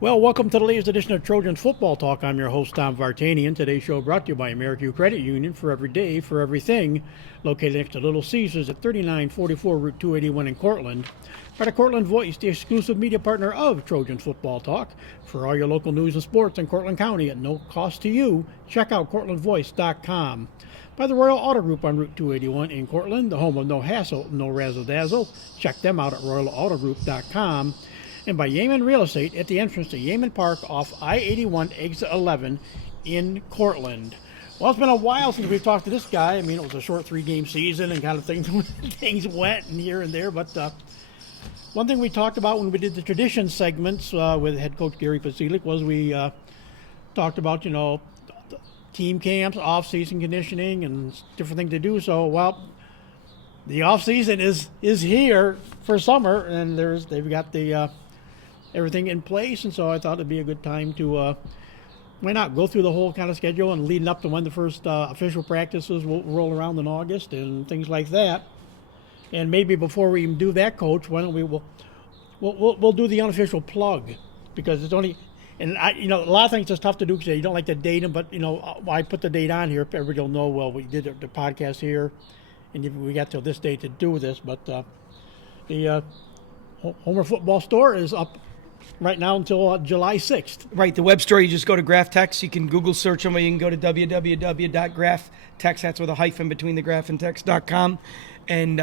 Well, welcome to the latest edition of Trojans Football Talk. I'm your host, Tom Vartanian. Today's show brought to you by American Credit Union, for every day, for everything. Located next to Little Caesars at 3944 Route 281 in Cortland. By the Cortland Voice, the exclusive media partner of Trojans Football Talk. For all your local news and sports in Cortland County at no cost to you, check out CortlandVoice.com. By the Royal Auto Group on Route 281 in Cortland, the home of no hassle, no razzle-dazzle. Check them out at RoyalAutoGroup.com. And by Yeaman Real Estate at the entrance to Yeaman Park off I-81 exit 11 in Cortland. Well, it's been a while since we've talked to this guy. I mean, it was a short 3-game season and kind of things went and here and there. But one thing we talked about when we did the tradition segments with head coach Gary Podsiedlik was we talked about, team camps, off-season conditioning, and different things to do. So, well, the off-season is here for summer, and they've got the everything in place, and so I thought it'd be a good time to why not go through the whole kind of schedule and leading up to when the first official practices will roll around in August and things like that. And maybe before we even do that, Coach, why don't we'll do the unofficial plug, because it's only, and a lot of things is tough to do because you don't like to date them, but I put the date on here. Everybody will know. Well, we did the podcast here, and we got till this date to do this, but the Homer Football Store is up right now until July 6th. Right, the web store, you just go to GraphText. You can Google search them, or you can go to www.graphText. That's with a hyphen between the graph and text.com. And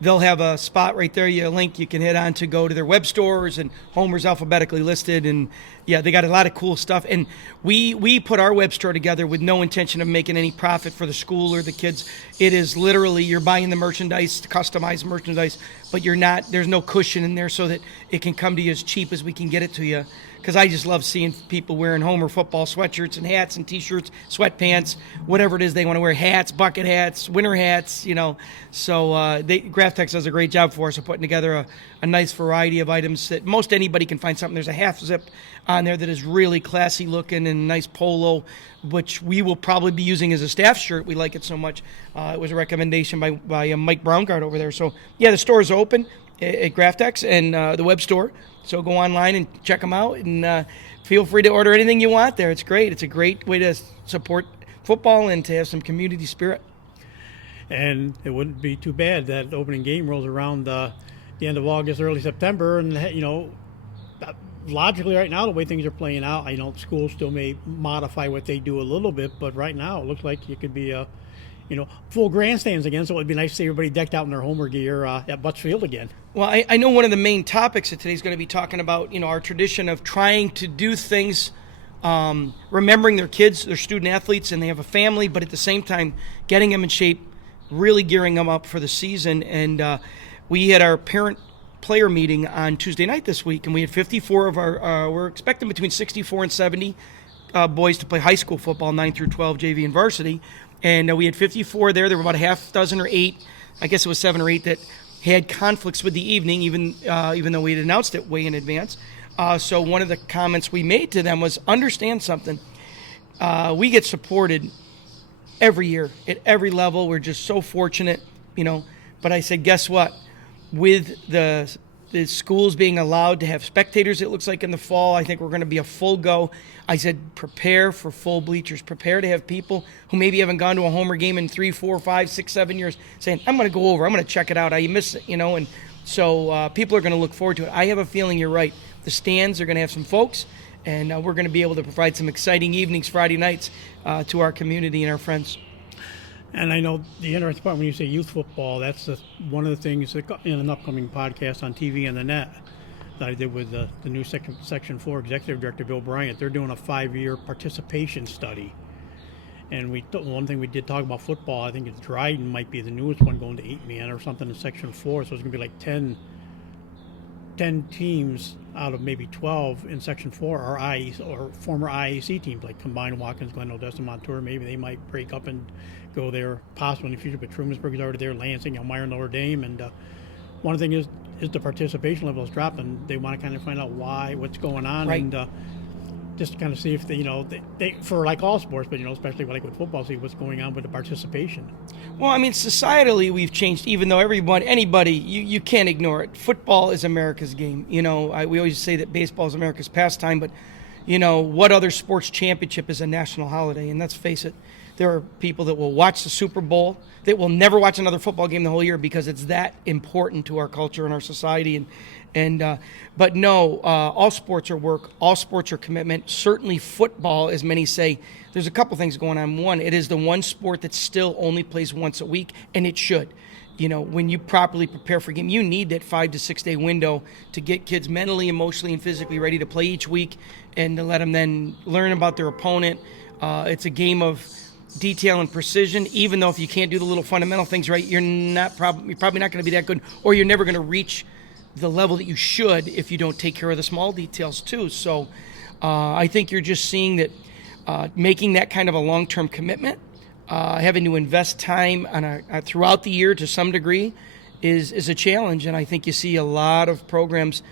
they'll have a spot right there, a link you can hit on to go to their web stores, and Homer's alphabetically listed. And, yeah, they got a lot of cool stuff. And we put our web store together with no intention of making any profit for the school or the kids. It is literally you're buying the merchandise, customized merchandise, but there's no cushion in there so that it can come to you as cheap as we can get it to you. Because I just love seeing people wearing Homer football sweatshirts and hats and T-shirts, sweatpants, whatever it is they want to wear, hats, bucket hats, winter hats, So GraphText does a great job for us of putting together a nice variety of items that most anybody can find something. There's a half zip on there that is really classy looking, and a nice polo, which we will probably be using as a staff shirt. We like it so much. It was a recommendation by Mike Brownguard over there. So, yeah, the store is open at GraphText and the web store. So go online and check them out, and feel free to order anything you want there. It's great. It's a great way to support football and to have some community spirit. And it wouldn't be too bad that the opening game rolls around the end of August, early September, and logically right now the way things are playing out, I know schools still may modify what they do a little bit, but right now it looks like it could be full grandstands again, so it would be nice to see everybody decked out in their Homer gear at Butts Field again. Well, I know one of the main topics that today's going to be talking about, our tradition of trying to do things, remembering their kids, their student athletes, and they have a family, but at the same time getting them in shape, really gearing them up for the season. And we had our parent-player meeting on Tuesday night this week, and we had 54 of we're expecting between 64 and 70 boys to play high school football, 9 through 12, JV and varsity. And we had 54 there. There were about a half dozen or 8, I guess it was 7 or 8, that had conflicts with the evening, even though we had announced it way in advance. So one of the comments we made to them was, understand something. We get supported every year at every level. We're just so fortunate, But I said, guess what? With the schools being allowed to have spectators, it looks like in the fall, I think we're going to be a full go. I said, prepare for full bleachers. Prepare to have people who maybe haven't gone to a Homer game in 3, 4, 5, 6, 7 years saying, I'm going to go over. I'm going to check it out. I miss it, And so people are going to look forward to it. I have a feeling you're right. The stands are going to have some folks, and we're going to be able to provide some exciting evenings Friday nights to our community and our friends. And I know the interesting part when you say youth football, that's one of the things that in an upcoming podcast on TV and the net that I did with the new Section 4 Executive Director Bill Bryant. They're doing a 5-year participation study. And one thing we did talk about football, I think it's Dryden might be the newest one going to 8-man or something in Section 4. So it's going to be like 10 teams out of maybe 12 in Section 4 are IEC or former IAC teams, like Combined, Watkins, Glen, Odessa, Montour. Maybe they might break up and go there possibly in the future, but Trumansburg is already there, Lansing, Elmira, Notre Dame. And one thing is, the participation level is dropping. They want to kind of find out what's going on. Right. And just to kind of see if they for like all sports, but especially like with football, see what's going on with the participation. Well, I mean, societally, we've changed. Even though anybody, you can't ignore it. Football is America's game. We always say that baseball is America's pastime, but what other sports championship is a national holiday? And let's face it, there are people that will watch the Super Bowl that will never watch another football game the whole year because it's that important to our culture and our society. But no, all sports are work, all sports are commitment. Certainly football, as many say, there's a couple things going on. One, it is the one sport that still only plays once a week, and it should. When you properly prepare for a game, you need that 5 to 6 day window to get kids mentally, emotionally, and physically ready to play each week and to let them then learn about their opponent. It's a game of detail and precision, even though if you can't do the little fundamental things right, you're probably not going to be that good, or you're never going to reach the level that you should if you don't take care of the small details too. So I think you're just seeing that making that kind of a long-term commitment, having to invest time on throughout the year to some degree is a challenge. And I think you see a lot of programs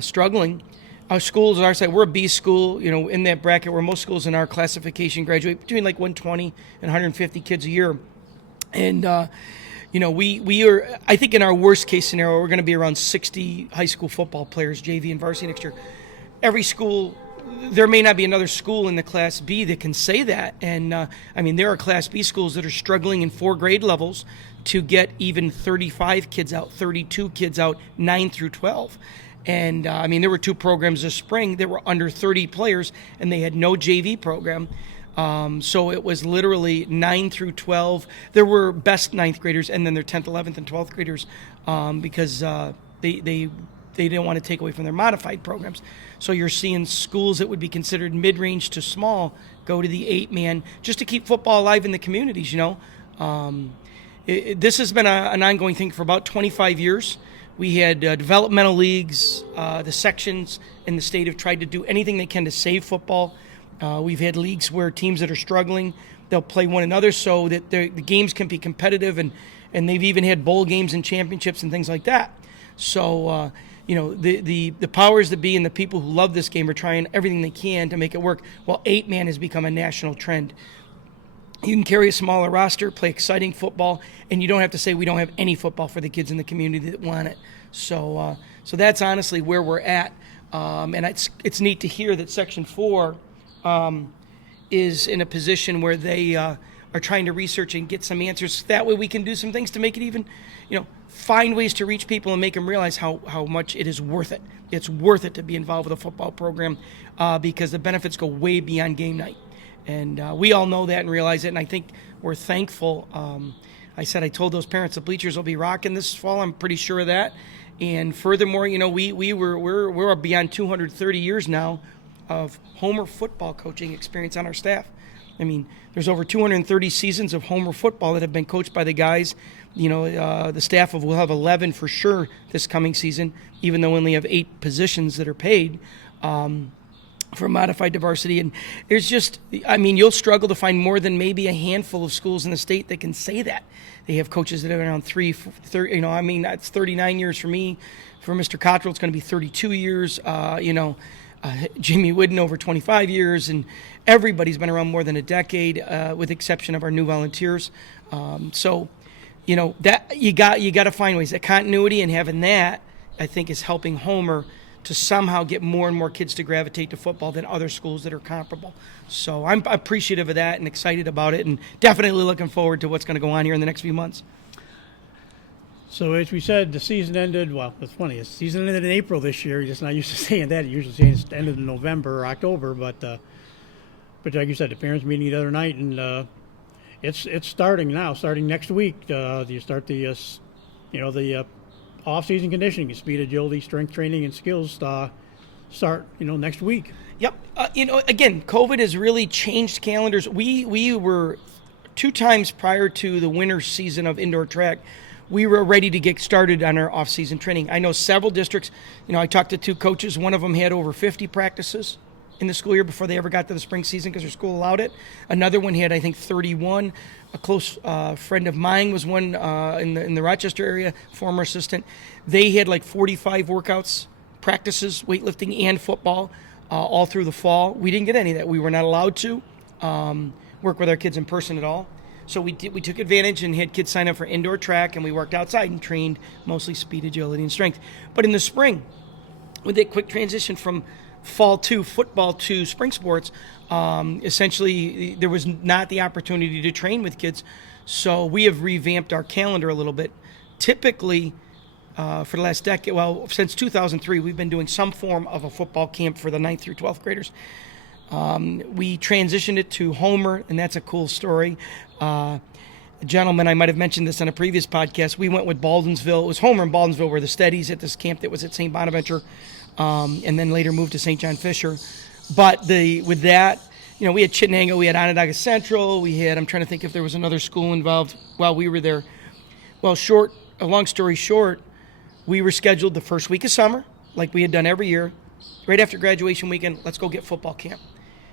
struggling. Our schools, our side, we're a B school, in that bracket where most schools in our classification graduate between like 120 and 150 kids a year. And, we are, I think in our worst case scenario, we're going to be around 60 high school football players, JV and varsity next year. Every school, there may not be another school in the Class B that can say that. And, there are Class B schools that are struggling in 4 grade levels to get even 35 kids out, 32 kids out, 9 through 12. And, there were 2 programs this spring that were under 30 players, and they had no JV program. So it was literally 9 through 12. There were best 9th graders and then their 10th, 11th, and 12th graders because they didn't want to take away from their modified programs. So you're seeing schools that would be considered mid-range to small go to the 8-man just to keep football alive in the communities, This has been an ongoing thing for about 25 years. We had developmental leagues. The sections in the state have tried to do anything they can to save football. We've had leagues where teams that are struggling, they'll play one another so that the games can be competitive, and they've even had bowl games and championships and things like that. So, the powers that be and the people who love this game are trying everything they can to make it work. Well, 8-man has become a national trend. You can carry a smaller roster, play exciting football, and you don't have to say we don't have any football for the kids in the community that want it. So that's honestly where we're at. And it's neat to hear that Section 4 is in a position where they are trying to research and get some answers. That way we can do some things to make it even, find ways to reach people and make them realize how much it is worth it. It's worth it to be involved with a football program because the benefits go way beyond game night. And we all know that and realize it, and I think we're thankful. I told those parents the bleachers will be rocking this fall. I'm pretty sure of that. And furthermore, we're beyond 230 years now of Homer football coaching experience on our staff. There's over 230 seasons of Homer football that have been coached by the guys. The staff will have 11 for sure this coming season, even though we only have 8 positions that are paid. For modified diversity, and there's just, you'll struggle to find more than maybe a handful of schools in the state that can say that. They have coaches that have been around 30, that's 39 years for me. For Mr. Cottrell, it's going to be 32 years. Jimmy Whidden over 25 years, and everybody's been around more than a decade, with the exception of our new volunteers. That you got to find ways. That continuity and having that, I think, is helping Homer to somehow get more and more kids to gravitate to football than other schools that are comparable. So I'm appreciative of that and excited about it, and definitely looking forward to what's going to go on here in the next few months. So as we said, the season ended, well, it's funny, the season ended in April this year. You're just not used to saying that. You're usually saying it's ended in November or October, but like you said, the parents meeting the other night, and it's starting now, starting next week. You start the off-season conditioning, speed, agility, strength training, and skills start next week. Yep. Again, COVID has really changed calendars. We were 2 times prior to the winter season of indoor track, we were ready to get started on our off-season training. I know several districts, I talked to 2 coaches. One of them had over 50 practices in the school year before they ever got to the spring season because their school allowed it. Another one had, I think, 31. A close friend of mine was one in the Rochester area, former assistant. They had like 45 workouts, practices, weightlifting, and football. all through the fall. We didn't get any of that. We were not allowed to work with our kids in person at all. So we took advantage and had kids sign up for indoor track, and we worked outside and trained mostly speed, agility, and strength. But in the spring, with that quick transition from fall to football to spring sports, essentially there was not the opportunity to train with kids. So we have revamped our calendar a little bit. Typically, for the last decade, well, since 2003, we've been doing some form of a football camp for the 9th through 12th graders. We transitioned it to Homer, and that's a cool story. A gentleman, I might have mentioned this on a previous podcast, we went with Baldwinsville. It was Homer and Baldwinsville were the steadies at this camp that was at St. Bonaventure, and then later moved to St. John Fisher. But with that, we had Chittenango, we had Onondaga Central, I'm trying to think if there was another school involved while we were there. Well, a long story short, we were scheduled the first week of summer, like we had done every year. Right after graduation weekend, let's go get football camp.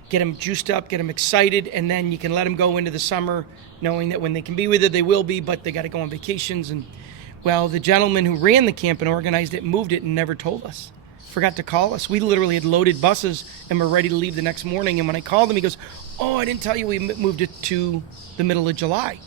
Get them juiced up, get them excited, and then you can let them go into the summer knowing that when they can be with it, they will be, but they got to go on vacations. And, well, the gentleman who ran the camp and organized it moved it and never told us. Forgot to call us. We literally had loaded buses and were ready to leave the next morning. And when I called him, he goes, "Oh, I didn't tell you we moved it to the middle of July."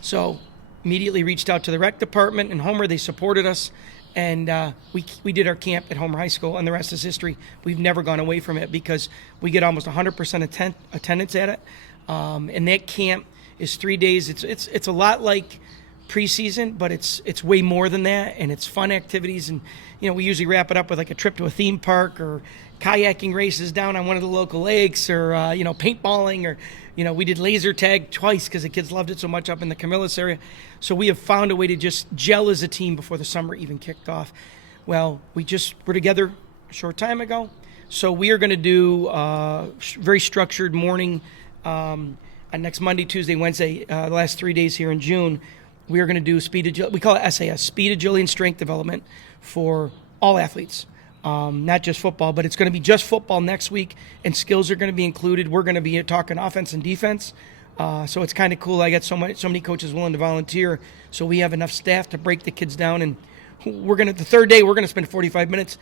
So immediately reached out to the rec department and Homer. They supported us. And we did our camp at Homer High School, and the rest is history. We've never gone away from it because we get almost 100% attendance at it. And that camp is 3 days. It's a lot like preseason, but it's way more than that, and it's fun activities. And we usually wrap it up with like a trip to a theme park or kayaking races down on one of the local lakes, or paintballing, or we did laser tag twice because the kids loved it so much up in the Camillus area. So we have found a way to just gel as a team before the summer even kicked off. Well, we just were together a short time ago, so we are going to do very structured morning on next Monday, Tuesday, Wednesday, the last 3 days here in June. We are going to do speed agility. We call it SAS, speed, agility, and strength development for all athletes. Not just football, but it's going to be just football next week, and skills are going to be included. We're going to be talking offense and defense, so it's kind of cool. I got so many coaches willing to volunteer, so we have enough staff to break the kids down. And the third day we're going to spend 45 minutes,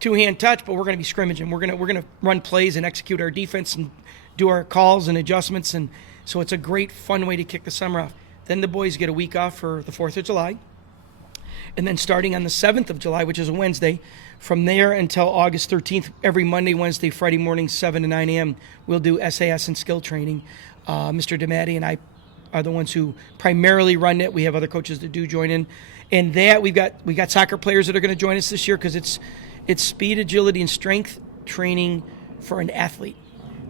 two-hand touch, but we're going to be scrimmaging. We're going to run plays and execute our defense and do our calls and adjustments, and so it's a great fun way to kick the summer off. Then the boys get a week off for the 4th of July. And then starting on the 7th of July, which is a Wednesday, from there until August 13th, every Monday, Wednesday, Friday morning, 7 to 9 a.m., we'll do SAS and skill training. Mr. DeMatti and I are the ones who primarily run it. We have other coaches that do join in. And that we got soccer players that are going to join us this year because it's speed, agility, and strength training for an athlete.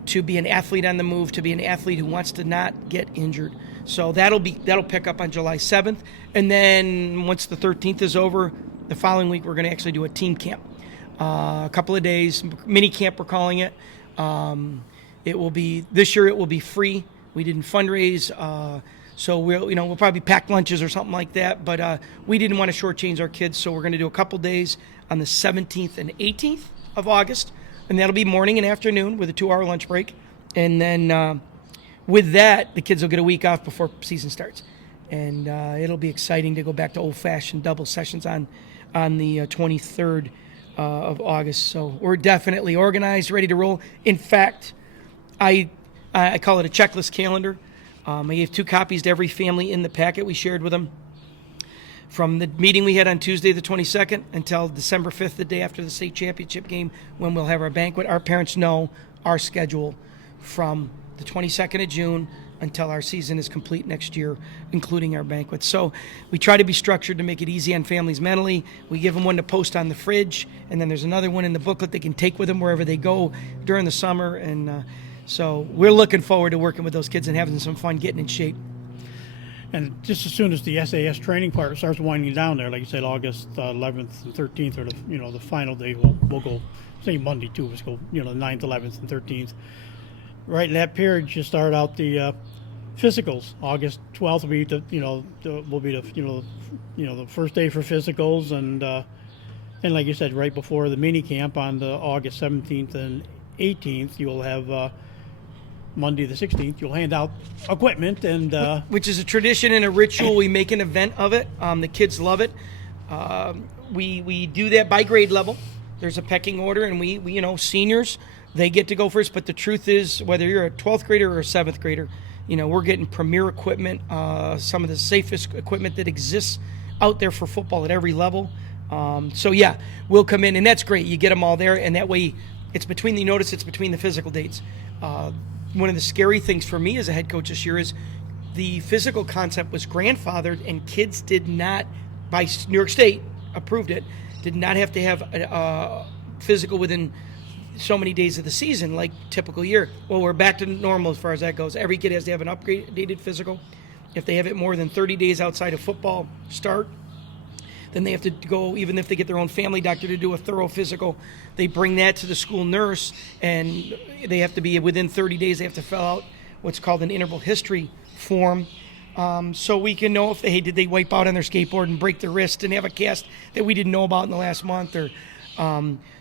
To be an athlete on the move, to be an athlete who wants to not get injured. So that'll pick up on July 7th. And then once the 13th is over, the following week we're going to actually do a team camp. A couple of days, mini camp we're calling it. This year it will be free. We didn't fundraise, so we'll probably pack lunches or something like that. But we didn't want to shortchange our kids, so we're going to do a couple days on the 17th and 18th of August. And that'll be morning and afternoon with a 2-hour lunch break. And then with that, the kids will get a week off before season starts. And it'll be exciting to go back to old-fashioned double sessions on the 23rd of August. So we're definitely organized, ready to roll. In fact, I call it a checklist calendar. I gave 2 copies to every family in the packet we shared with them. From the meeting we had on Tuesday the 22nd until December 5th, the day after the state championship game, when we'll have our banquet, our parents know our schedule from the 22nd of June until our season is complete next year, including our banquet. So we try to be structured to make it easy on families mentally. We give them one to post on the fridge, and then there's another one in the booklet they can take with them wherever they go during the summer. And so we're looking forward to working with those kids and having some fun getting in shape. And just as soon as the SAS training part starts winding down there, like you said, August 11th and 13th, or the final day, we'll go, say Monday too, let's go, the 9th, 11th, and 13th. Right in that period, you start out the physicals. August 12th will be the first day for physicals, and like you said, right before the mini camp on the August 17th and 18th, you'll have Monday the 16th, you'll hand out equipment, and which is a tradition and a ritual. We make an event of it. The kids love it. We do that by grade level. There's a pecking order, and we seniors, they get to go first. But the truth is, whether you're a 12th grader or a 7th grader, we're getting premier equipment, some of the safest equipment that exists out there for football at every level. So yeah, we'll come in, and that's great. You get them all there, and that way it's between the physical dates. One of the scary things for me as a head coach this year is the physical concept was grandfathered, and kids did not, by New York State approved it, did not have to have a physical within so many days of the season, like typical year. Well, we're back to normal as far as that goes. Every kid has to have an updated physical. If they have it more than 30 days outside of football start, then they have to go, even if they get their own family doctor to do a thorough physical, they bring that to the school nurse, and they have to be within 30 days. They have to fill out what's called an interval history form, so we can know if did they wipe out on their skateboard and break their wrist and have a cast that we didn't know about in the last month, or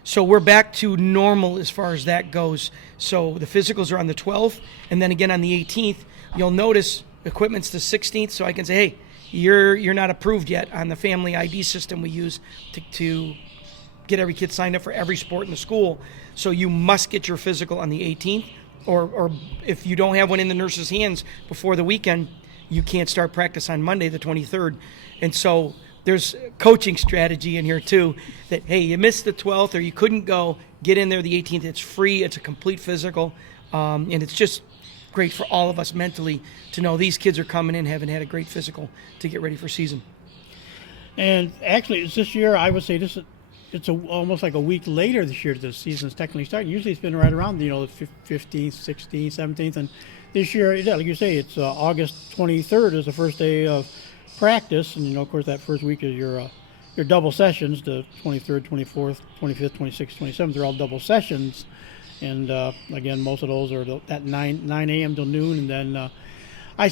so we're back to normal as far as that goes. So the physicals are on the 12th, and then again on the 18th. You'll notice equipment's the 16th, so I can say, hey, you're not approved yet on the family ID system we use to get every kid signed up for every sport in the school. So you must get your physical on the 18th, or if you don't have one in the nurse's hands before the weekend, you can't start practice on Monday, the 23rd. And so there's coaching strategy in here too, that, hey, you missed the 12th or you couldn't go, get in there the 18th. It's free. It's a complete physical. And it's just great for all of us mentally to know these kids are coming in, having had a great physical to get ready for season. And actually, it's this year, I would say it's almost like a week later this year that the season's technically starting. Usually it's been right around, the 15th, 16th, 17th. And this year, like you say, it's August 23rd is the first day of practice. And, of course, that first week is your double sessions, the 23rd, 24th, 25th, 26th, 27th. They're all double sessions. And, again, most of those are at 9 a.m. till noon. And then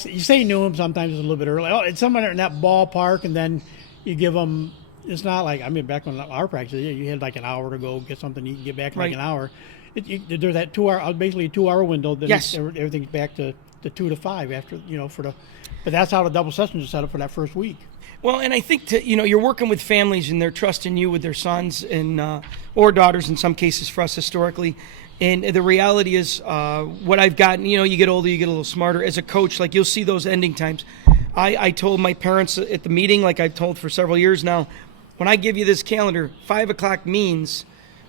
you say noon, sometimes it's a little bit early. Oh, it's somewhere in that ballpark, and then you give them – it's not like, back on our practice, you had like an hour to go get something to eat and get back in like an hour. There's that 2 hour, basically a 2 hour window. Then yes. Everything's back to 2 to 5 after, but that's how the double sessions are set up for that first week. Well, and I think you're working with families and they're trusting you with their sons and or daughters in some cases for us historically. And the reality is what I've gotten, you get older, you get a little smarter. As a coach, like you'll see those ending times. I told my parents at the meeting, like I've told for several years now, when I give you this calendar, 5 o'clock means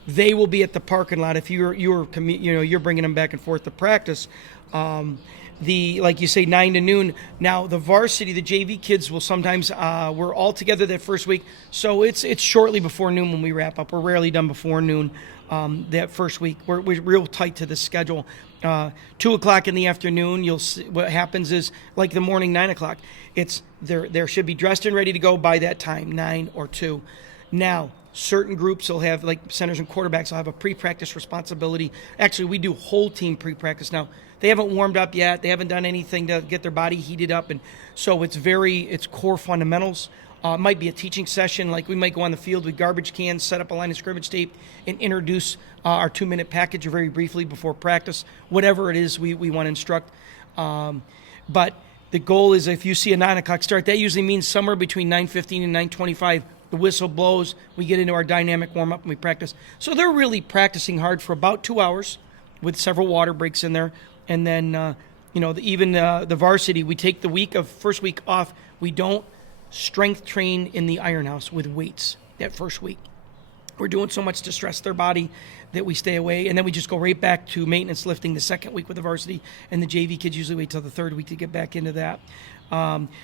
they will be at the parking lot if you're bringing them back and forth to practice. Like you say, 9 to noon. Now the varsity, the JV kids will sometimes we're all together that first week, so it's shortly before noon when we wrap up. We're rarely done before noon that first week. We're real tight to the schedule. 2 o'clock in the afternoon, you'll see what happens is like the morning 9 o'clock. It's they should be dressed and ready to go by that time, 9 or 2. Now, certain groups will have, like centers and quarterbacks, will have a pre-practice responsibility. Actually, we do whole team pre-practice now. They haven't warmed up yet. They haven't done anything to get their body heated up, and so it's core fundamentals. It might be a teaching session, like we might go on the field with garbage cans, set up a line of scrimmage tape, and introduce our 2-minute package very briefly before practice, whatever it is we want to instruct. But the goal is if you see a 9 o'clock start, that usually means somewhere between 9:15 and 9:25, the whistle blows, we get into our dynamic warm-up, and we practice. So they're really practicing hard for about 2 hours with several water breaks in there. And then, even the varsity, we take the first week off. We don't strength train in the iron house with weights that first week. We're doing so much to stress their body that we stay away, and then we just go right back to maintenance lifting the second week with the varsity, and the JV kids usually wait till the third week to get back into that.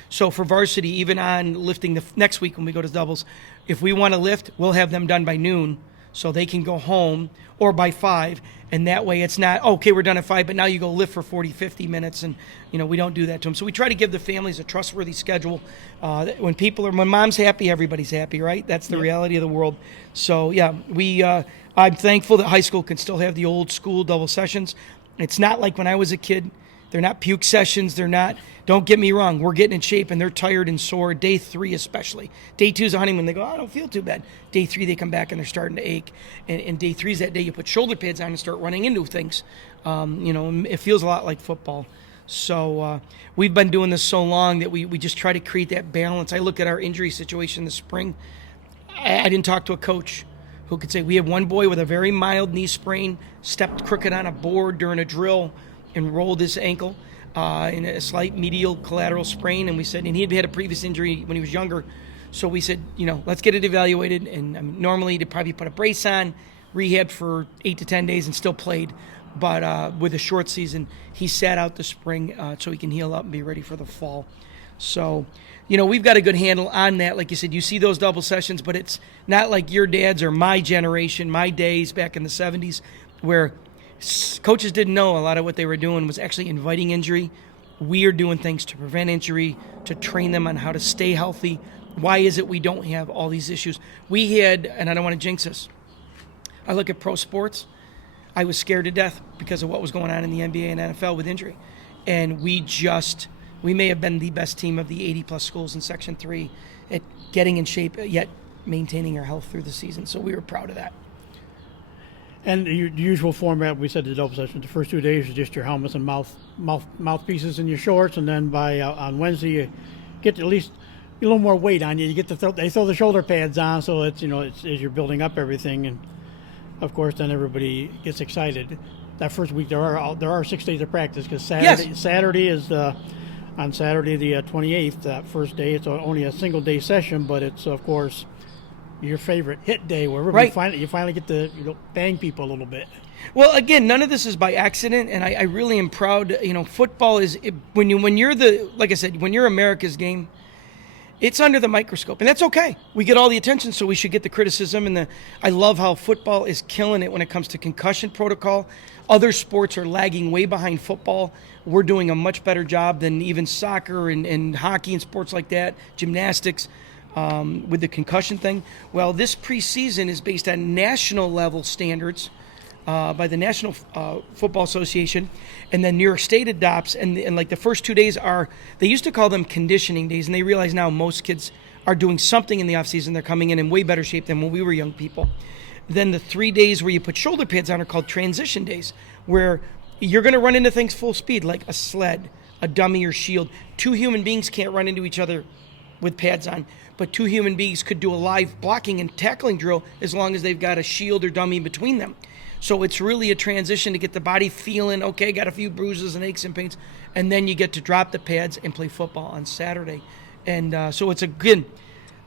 So for varsity, even on lifting the next week when we go to doubles, if we want to lift, we'll have them done by noon so they can go home, or by 5, and that way it's not, okay, we're done at 5, but now you go lift for 40, 50 minutes, and, we don't do that to them. So we try to give the families a trustworthy schedule. When mom's happy, everybody's happy, right? That's the reality of the world. So, yeah, I'm thankful that high school can still have the old school double sessions. It's not like when I was a kid. They're not puke sessions. They're not, don't get me wrong, we're getting in shape and they're tired and sore. Day 3 especially. Day 2 is a honeymoon. They go, I don't feel too bad. Day 3 they come back and they're starting to ache. And day 3 is that day you put shoulder pads on and start running into things. It feels a lot like football. So we've been doing this so long that we just try to create that balance. I look at our injury situation this spring. I didn't talk to a coach who could say, we have one boy with a very mild knee sprain, stepped crooked on a board during a drill and rolled his ankle in a slight medial collateral sprain. And we said, and he had a previous injury when he was younger. So we said, let's get it evaluated. And normally they'd probably put a brace on, rehab for 8 to 10 days and still played. But with a short season, he sat out the spring so he can heal up and be ready for the fall. So, we've got a good handle on that. Like you said, you see those double sessions, but it's not like your dad's or my generation, my days back in the 70s, where coaches didn't know a lot of what they were doing was actually inviting injury. We are doing things to prevent injury, to train them on how to stay healthy. Why is it we don't have all these issues? We had, and I don't want to jinx us, I look at pro sports, I was scared to death because of what was going on in the NBA and NFL with injury. And we may have been the best team of the 80-plus schools in Section 3 at getting in shape, yet maintaining our health through the season. So we were proud of that. And the usual format, we said the double session, the first 2 days is just your helmets and mouthpieces in your shorts, and then by on Wednesday you get at least a little more weight on you. You get they throw the shoulder pads on, so it's it's as you're building up everything, and of course then everybody gets excited. That first week there are 6 days of practice because Saturday is on Saturday the 28th. That first day it's only a single day session, but it's of course your favorite hit day where you finally get to bang people a little bit. Well, again, none of this is by accident, and I really am proud. Football is when you're like I said, when you're America's game, it's under the microscope, and that's okay. We get all the attention, so we should get the criticism. And I love how football is killing it when it comes to concussion protocol. Other sports are lagging way behind football. We're doing a much better job than even soccer and hockey and sports like that, gymnastics, with the concussion thing. Well, this preseason is based on national level standards by the National Football Association, and then New York State adopts, and like the first 2 days they used to call them conditioning days, and they realize now most kids are doing something in the offseason. They're coming in way better shape than when we were young people. Then the 3 days where you put shoulder pads on are called transition days, where you're going to run into things full speed, like a sled, a dummy, or shield. 2 human beings can't run into each other with pads on, but 2 human beings could do a live blocking and tackling drill as long as they've got a shield or dummy between them. So it's really a transition to get the body feeling, okay, got a few bruises and aches and pains, and then you get to drop the pads and play football on Saturday. And so it's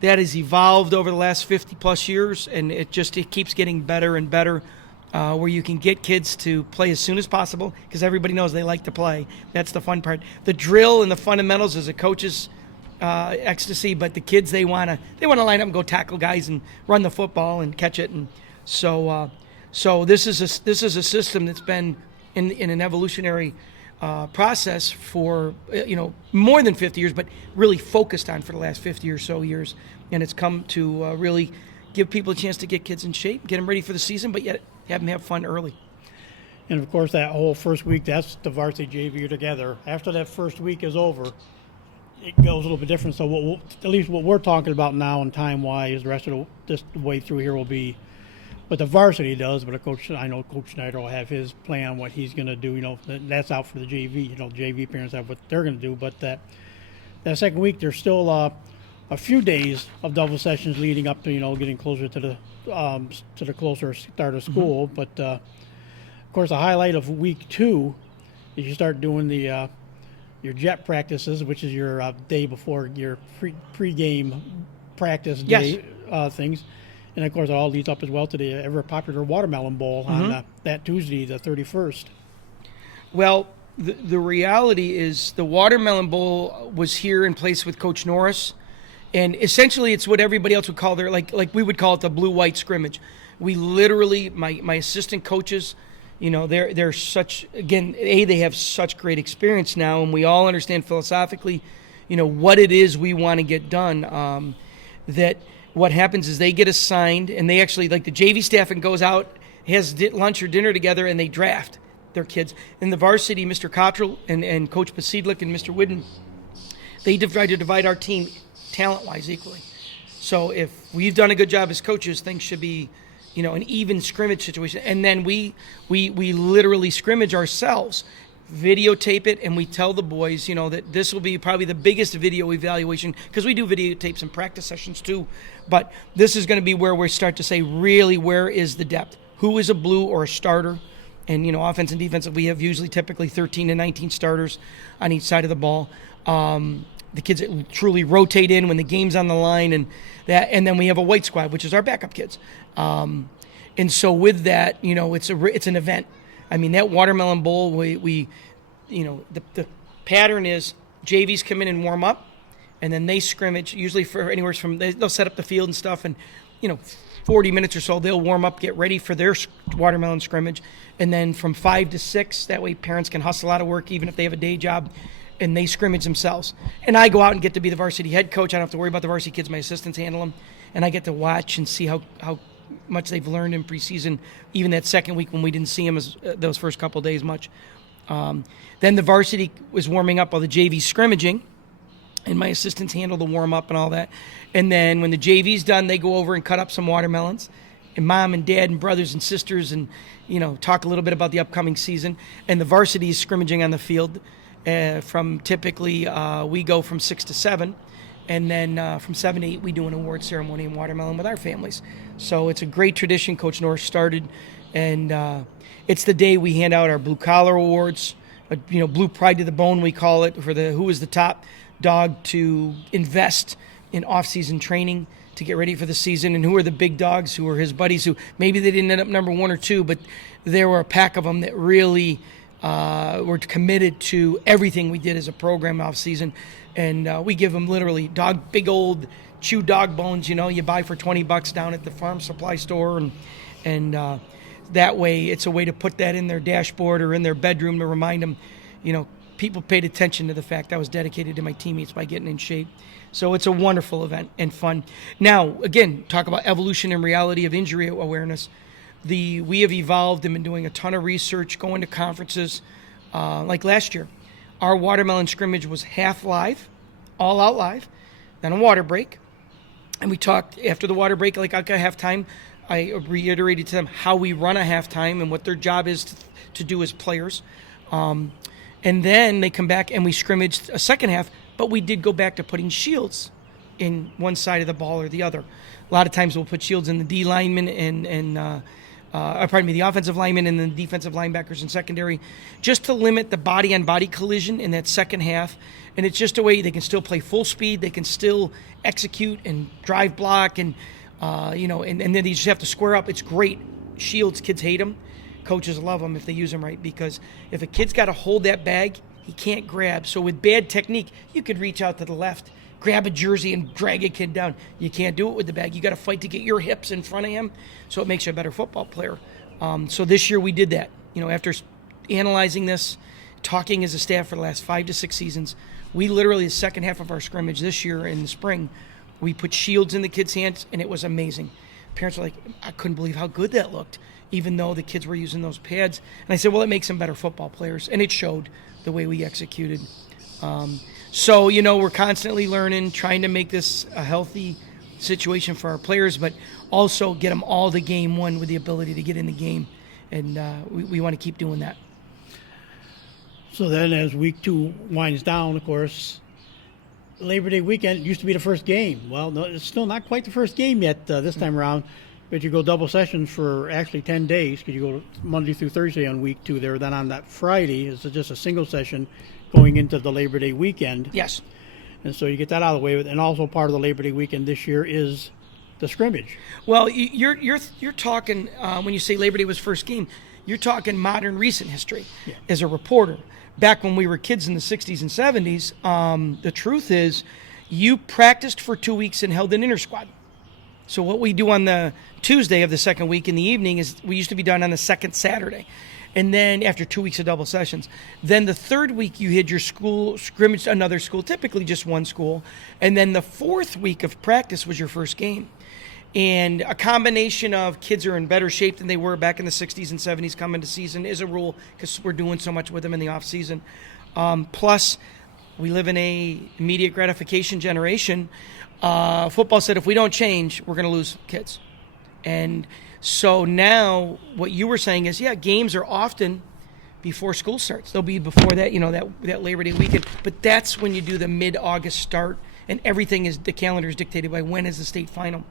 that has evolved over the last 50-plus years, and it keeps getting better and better, where you can get kids to play as soon as possible because everybody knows they like to play. That's the fun part. The drill and the fundamentals is a coach's ecstasy, but the kids, they want to line up and go tackle guys and run the football and catch it. And so this is a system that's been in an evolutionary process for more than 50 years, but really focused on for the last 50 or so years, and it's come to really give people a chance to get kids in shape, get them ready for the season, but yet have them have fun early. And of course, that whole first week, that's the varsity JV together. After that first week is over, it goes a little bit different. So at least what we're talking about now and time-wise, the rest of this way through here will be what the varsity does. But I know Coach Schneider will have his plan on what he's going to do. That's out for the JV. JV parents have what they're going to do. But that second week, there's still a few days of double sessions leading up to getting closer to the closer start of school. Mm-hmm. But of course, the highlight of week 2 is you start doing your jet practices, which is your day before your pre-game practice day. Yes. Things. And, of course, it all leads up as well to the ever-popular Watermelon Bowl on that Tuesday, the 31st. Well, the reality is the Watermelon Bowl was here in place with Coach Norris, and essentially it's what everybody else would call like we would call it the blue-white scrimmage. We literally, my assistant coaches, they're such, again, they have such great experience now, and we all understand philosophically, what it is we want to get done, that – what happens is they get assigned, and they actually, like the JV staff, and goes out, has lunch or dinner together, and they draft their kids. In the varsity, Mr. Cottrell and Coach Podsiedlik and Mr. Whidden, they try to divide our team talent-wise equally. So if we've done a good job as coaches, things should be, an even scrimmage situation. And then we literally scrimmage ourselves. videotape it, and we tell the boys, that this will be probably the biggest video evaluation, because we do videotapes and practice sessions too, but this is going to be where we start to say, really, where is the depth? Who is a blue or a starter? And, offense and defense, we have usually typically 13 to 19 starters on each side of the ball. The kids that truly rotate in when the game's on the line, and then we have a white squad, which is our backup kids. And so with that, it's an event. I mean, that Watermelon Bowl, the pattern is JVs come in and warm up, and then they scrimmage, usually for anywhere from, they'll set up the field and stuff, and, 40 minutes or so, they'll warm up, get ready for their watermelon scrimmage. And then from 5 to 6, that way parents can hustle out of work, even if they have a day job, and they scrimmage themselves. And I go out and get to be the varsity head coach. I don't have to worry about the varsity kids. My assistants handle them. And I get to watch and see how much they've learned in preseason, even that second week when we didn't see them those first couple of days much. Then the varsity was warming up while the JV scrimmaging, and my assistants handle the warm-up and all that. And then when the JV's done, they go over and cut up some watermelons, and mom and dad and brothers and sisters, and talk a little bit about the upcoming season. And the varsity is scrimmaging on the field from typically we go from 6 to 7, and then from 7 to 8 we do an award ceremony in Watermelon with our families. So it's a great tradition Coach Norris started, and it's the day we hand out our blue collar awards, blue pride to the bone we call it, for who is the top dog to invest in off-season training to get ready for the season, and who are the big dogs, who are his buddies, who maybe they didn't end up number 1 or 2, but there were a pack of them that really were committed to everything we did as a program off-season. And we give them literally big old chewed dog bones, you buy for $20 down at the farm supply store, and that way it's a way to put that in their dashboard or in their bedroom to remind them, people paid attention to the fact I was dedicated to my teammates by getting in shape. So it's a wonderful event and fun. Now, again, talk about evolution and reality of injury awareness. We have evolved and been doing a ton of research, going to conferences. Like last year, our watermelon scrimmage was half live, all out live, then a water break. And we talked after the water break, like at halftime, I reiterated to them how we run a halftime and what their job is to do as players. And then they come back and we scrimmaged a second half, but we did go back to putting shields in one side of the ball or the other. A lot of times we'll put shields in the D linemen and the offensive linemen and the defensive linebackers in secondary, just to limit the body-on-body collision in that second half. And it's just a way they can still play full speed, they can still execute and drive block, and and then they just have to square up. It's great. Shields, kids hate them. Coaches love them if they use them right, because if a kid's got to hold that bag, he can't grab. So with bad technique, you could reach out to the left, grab a jersey, and drag a kid down. You can't do it with the bag. You got to fight to get your hips in front of him, so it makes you a better football player. So this year we did that. After analyzing this, talking as a staff for the last 5 to 6 seasons, we literally, the second half of our scrimmage this year in the spring, we put shields in the kids' hands, and it was amazing. Parents were like, I couldn't believe how good that looked, even though the kids were using those pads. And I said, well, it makes them better football players, and it showed the way we executed. So, we're constantly learning, trying to make this a healthy situation for our players, but also get them all to game one with the ability to get in the game. And we want to keep doing that. So then as week 2 winds down, of course, Labor Day weekend used to be the first game. Well, no, it's still not quite the first game yet this time around, but you go double sessions for actually 10 days, because you go Monday through Thursday on week 2 there. Then on that Friday is just a single session going into the Labor Day weekend. Yes. And so you get that out of the way. And also part of the Labor Day weekend this year is the scrimmage. Well, you're talking, when you say Labor Day was first game, you're talking modern recent history. Yeah. As a reporter. Back when we were kids in the 60s and 70s, the truth is you practiced for 2 weeks and held an inter-squad. So what we do on the Tuesday of the second week in the evening is we used to be done on the second Saturday. And then after 2 weeks of double sessions, then the third week you had your school scrimmage, another school, typically just one school. And then the fourth week of practice was your first game. And a combination of kids are in better shape than they were back in the 60s and 70s coming to season is a rule, because we're doing so much with them in the off season. Plus, we live in a immediate gratification generation. Football said if we don't change, we're going to lose kids. And so now what you were saying is, yeah, games are often before school starts. They'll be before that, that Labor Day weekend. But that's when you do the mid-August start, and everything the calendar is dictated by when is the state final.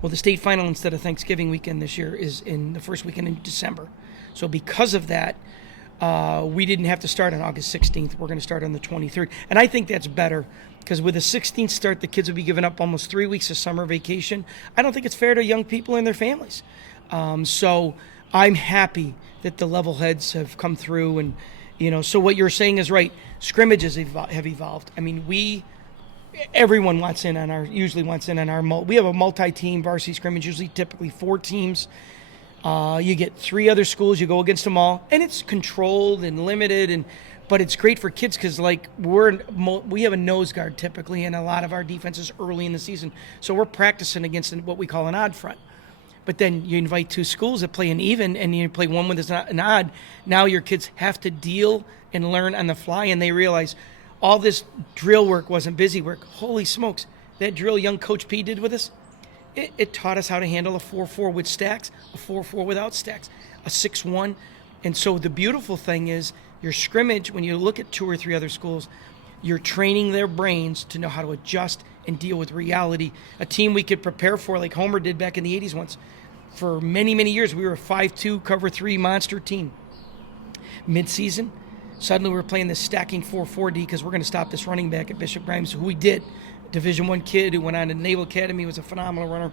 Well, the state final, instead of Thanksgiving weekend this year, is in the first weekend in December. So because of that, we didn't have to start on August 16th. We're going to start on the 23rd. And I think that's better, because with the 16th start, the kids will be giving up almost 3 weeks of summer vacation. I don't think it's fair to young people and their families. So I'm happy that the level heads have come through. And, so what you're saying is right. Scrimmages have evolved. I mean, everyone usually wants in on our, we have a multi-team varsity scrimmage, usually typically 4 teams. You get 3 other schools, you go against them all, and it's controlled and limited, but it's great for kids because we have a nose guard typically in a lot of our defenses early in the season, so we're practicing against what we call an odd front. But then you invite 2 schools that play an even, and you play one with an odd. Now your kids have to deal and learn on the fly, and they realize all this drill work wasn't busy work. Holy smokes, that drill young Coach P did with us, it taught us how to handle a 4-4 with stacks, a 4-4 without stacks, a 6-1. And so the beautiful thing is your scrimmage, when you look at 2 or 3 other schools, you're training their brains to know how to adjust and deal with reality. A team we could prepare for, like Homer did back in the 80s once. For many, many years, we were a 5-2 cover 3 monster team. Mid-season, suddenly we're playing this stacking 4-4D because we're going to stop this running back at Bishop Grimes, who we did. Division I kid who went on to Naval Academy, was a phenomenal runner.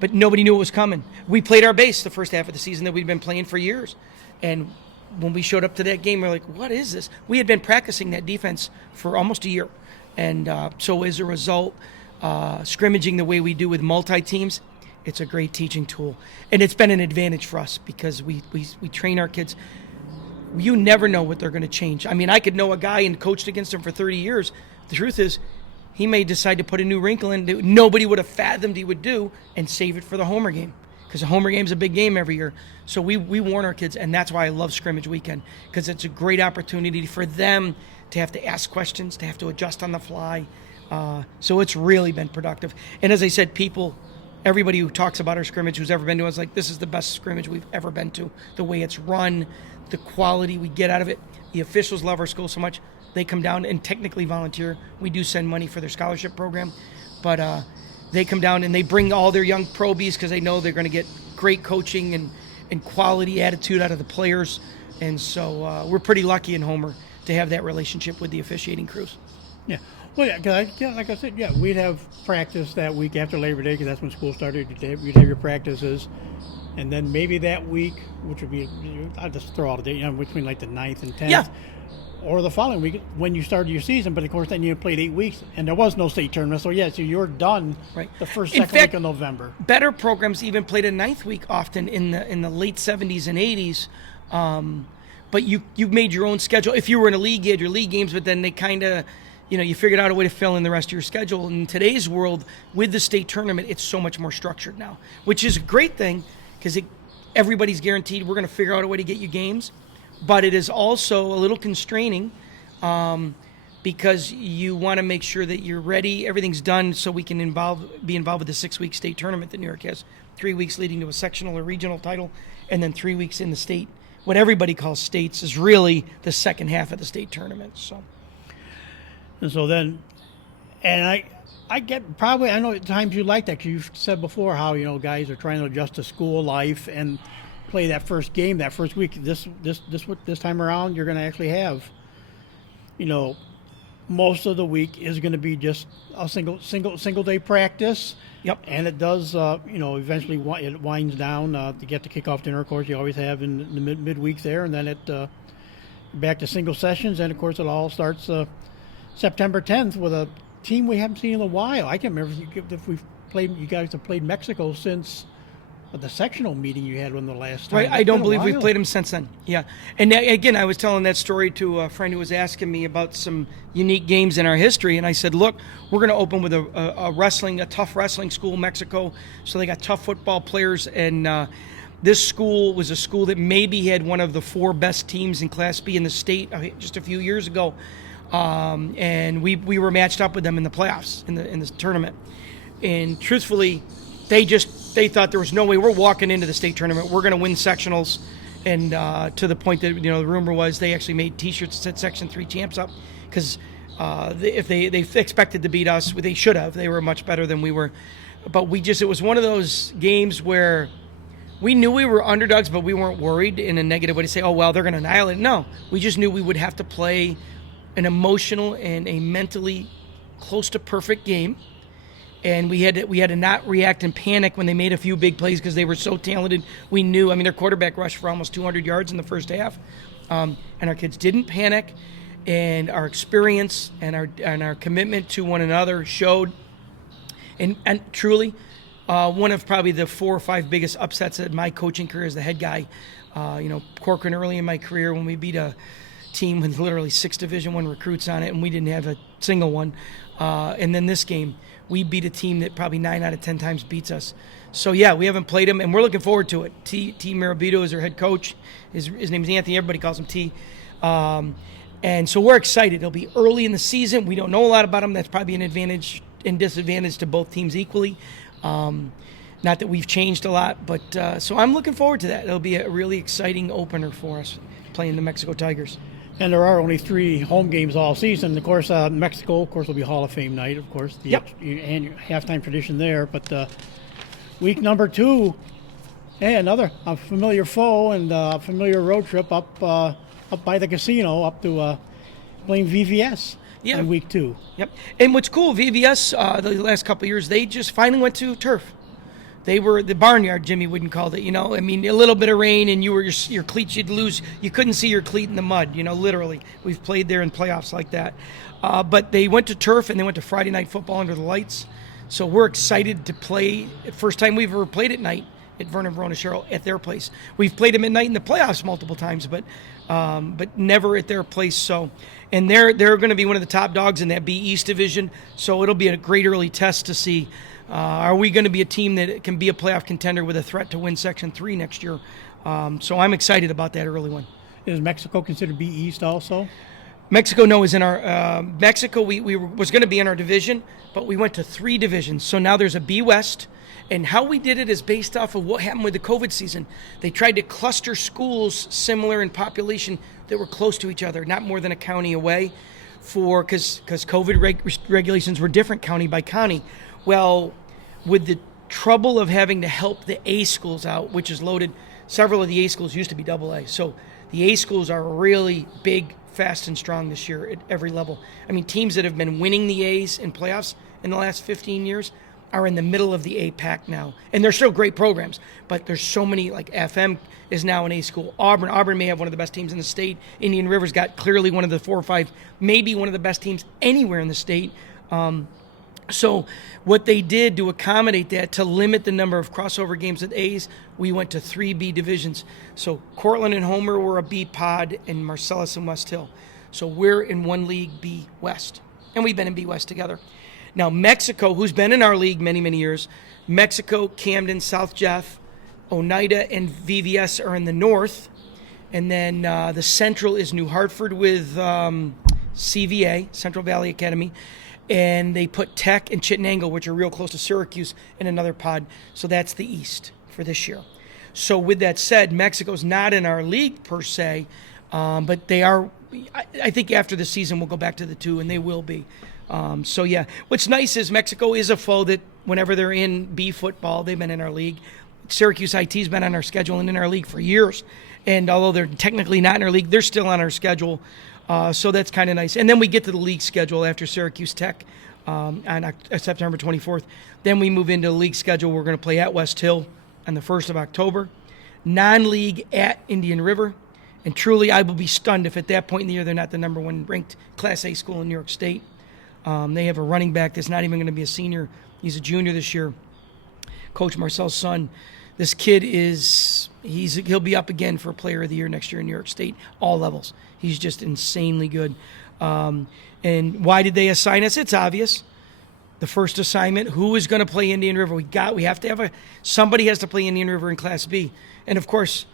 But nobody knew it was coming. We played our base the first half of the season that we'd been playing for years. And when we showed up to that game, we were like, what is this? We had been practicing that defense for almost a year. And so as a result, scrimmaging the way we do with multi-teams, it's a great teaching tool. And it's been an advantage for us because we train our kids. You never know what they're going to change. I mean, I could know a guy and coached against him for 30 years. The truth is, he may decide to put a new wrinkle in that nobody would have fathomed he would do and save it for the Homer game, because the Homer game's a big game every year. So we warn our kids, and that's why I love scrimmage weekend, because it's a great opportunity for them to have to ask questions, to have to adjust on the fly. So it's really been productive. And as I said, everybody who talks about our scrimmage who's ever been to us, like, this is the best scrimmage we've ever been to. The way it's run, the quality we get out of it. The officials love our school so much. They come down and technically volunteer. We do send money for their scholarship program, but they come down and they bring all their young probies because they know they're going to get great coaching and quality attitude out of the players. And so we're pretty lucky in Homer to have that relationship with the officiating crews. Yeah. Well, like I said, we'd have practice that week after Labor Day because that's when school started. You'd have your practices. And then maybe that week, which would be, I'll just throw out a date, between like the 9th and 10th. Yeah. Or the following week when you started your season, but of course then you played 8 weeks and there was no state tournament, so so you're done right. The second week of November. Better programs even played a 9th week often in the late 70s and 80s, but you made your own schedule. If you were in a league, you had your league games, but then they kind of, you figured out a way to fill in the rest of your schedule. In today's world, with the state tournament, it's so much more structured now, which is a great thing because everybody's guaranteed we're going to figure out a way to get you games. But it is also a little constraining because you want to make sure that you're ready, everything's done, so we can be involved with the 6-week state tournament that New York has. 3 weeks leading to a sectional or regional title, and then 3 weeks in the state. What everybody calls states is really the second half of the state tournament. And so then, and I know at times you like that because you've said before how guys are trying to adjust to school life and play that first game that first week. This time around, you're going to actually have, most of the week is going to be just a single day practice. Yep. And it does, eventually it winds down to get the kickoff dinner. Of course, you always have in the midweek there, and then it back to single sessions, and of course it all starts September 10th with a team we haven't seen in a while. I can't remember if you guys have played Mexico since the sectional meeting you had when the last time. Right, I don't believe we've played them since then. Yeah, and again, I was telling that story to a friend who was asking me about some unique games in our history, and I said, look, we're going to open with a tough wrestling school, Mexico, so they got tough football players, and this school was a school that maybe had one of the 4 best teams in Class B in the state just a few years ago, and we were matched up with them in the playoffs, in the tournament, and truthfully, they thought there was no way we're walking into the state tournament. We're going to win sectionals, and to the point that the rumor was they actually made T-shirts that said Section 3 champs up because if they expected to beat us, they should have. They were much better than we were, but it was one of those games where we knew we were underdogs, but we weren't worried in a negative way to say, oh, well, they're going to annihilate. No, we just knew we would have to play an emotional and a mentally close to perfect game. And we had to not react and panic when they made a few big plays because they were so talented. We knew, their quarterback rushed for almost 200 yards in the first half. And our kids didn't panic. And our experience and our commitment to one another showed. And truly, one of probably the 4 or 5 biggest upsets of my coaching career as the head guy. Corcoran early in my career when we beat a team with literally 6 Division I recruits on it, and we didn't have a single one. And then this game, we beat a team that probably 9 out of 10 times beats us. So, yeah, we haven't played them, and we're looking forward to it. T. Marabito is our head coach. His name is Anthony. Everybody calls him T. And so we're excited. It'll be early in the season. We don't know a lot about them. That's probably an advantage and disadvantage to both teams equally. Not that we've changed a lot, but so I'm looking forward to that. It'll be a really exciting opener for us playing the Mexico Tigers. And there are only 3 home games all season. Of course, Mexico, will be Hall of Fame night, of course, the annual halftime tradition there. But week number 2, another familiar foe and a familiar road trip up by the casino up to playing VVS in week 2. Yep. And what's cool, VVS, the last couple of years, they just finally went to turf. They were the barnyard, Jimmy Wooden called it. A little bit of rain and your cleats, you'd lose. You couldn't see your cleat in the mud, literally. We've played there in playoffs like that. But they went to turf and they went to Friday night football under the lights. So we're excited to play. First time we've ever played at night at Vernon Verona Cheryl at their place. We've played them at night in the playoffs multiple times, but never at their place. So, and they're going to be one of the top dogs in that B East division. So it'll be a great early test to see. Are we going to be a team that can be a playoff contender with a threat to win Section 3 next year? So I'm excited about that early one. Is Mexico considered B East also? Mexico, no, is in our Mexico. We was going to be in our division, but we went to 3 divisions. So now there's a B West, and how we did it is based off of what happened with the COVID season. They tried to cluster schools similar in population that were close to each other, not more than a county away, because COVID regulations were different county by county. Well, with the trouble of having to help the A schools out, which is loaded, several of the A schools used to be AA. So the A schools are really big, fast, and strong this year at every level. Teams that have been winning the A's in playoffs in the last 15 years are in the middle of the A pack now. And they're still great programs, but there's so many, like FM is now an A school. Auburn may have one of the best teams in the state. Indian River's got clearly one of the 4 or 5, maybe one of the best teams anywhere in the state. So what they did to accommodate that, to limit the number of crossover games with A's, we went to 3 B divisions. So Cortland and Homer were a B pod, and Marcellus and West Hill. So we're in one league, B West. And we've been in B West together. Now Mexico, who's been in our league many, many years, Mexico, Camden, South Jeff, Oneida, and VVS are in the north. And then the central is New Hartford with CVA, Central Valley Academy. And they put Tech and Chittenango, which are real close to Syracuse, in another pod. So that's the East for this year. So with that said, Mexico's not in our league per se, but they are. I think after the season we'll go back to the 2, and they will be. So yeah, what's nice is Mexico is a foe that whenever they're in B football, they've been in our league. Syracuse IT's been on our schedule and in our league for years. And although they're technically not in our league, they're still on our schedule. So that's kind of nice. And then we get to the league schedule after Syracuse Tech on September 24th. Then we move into the league schedule. We're going to play at West Hill on the 1st of October. Non-league at Indian River. And truly, I will be stunned if at that point in the year they're not the number 1 ranked Class A school in New York State. They have a running back that's not even going to be a senior. He's a junior this year. Coach Marcel's son. This kid he'll be up again for Player of the Year next year in New York State, all levels. He's just insanely good. And why did they assign us? It's obvious. The first assignment, who is going to play Indian River? We have to have somebody has to play Indian River in Class B. And of course,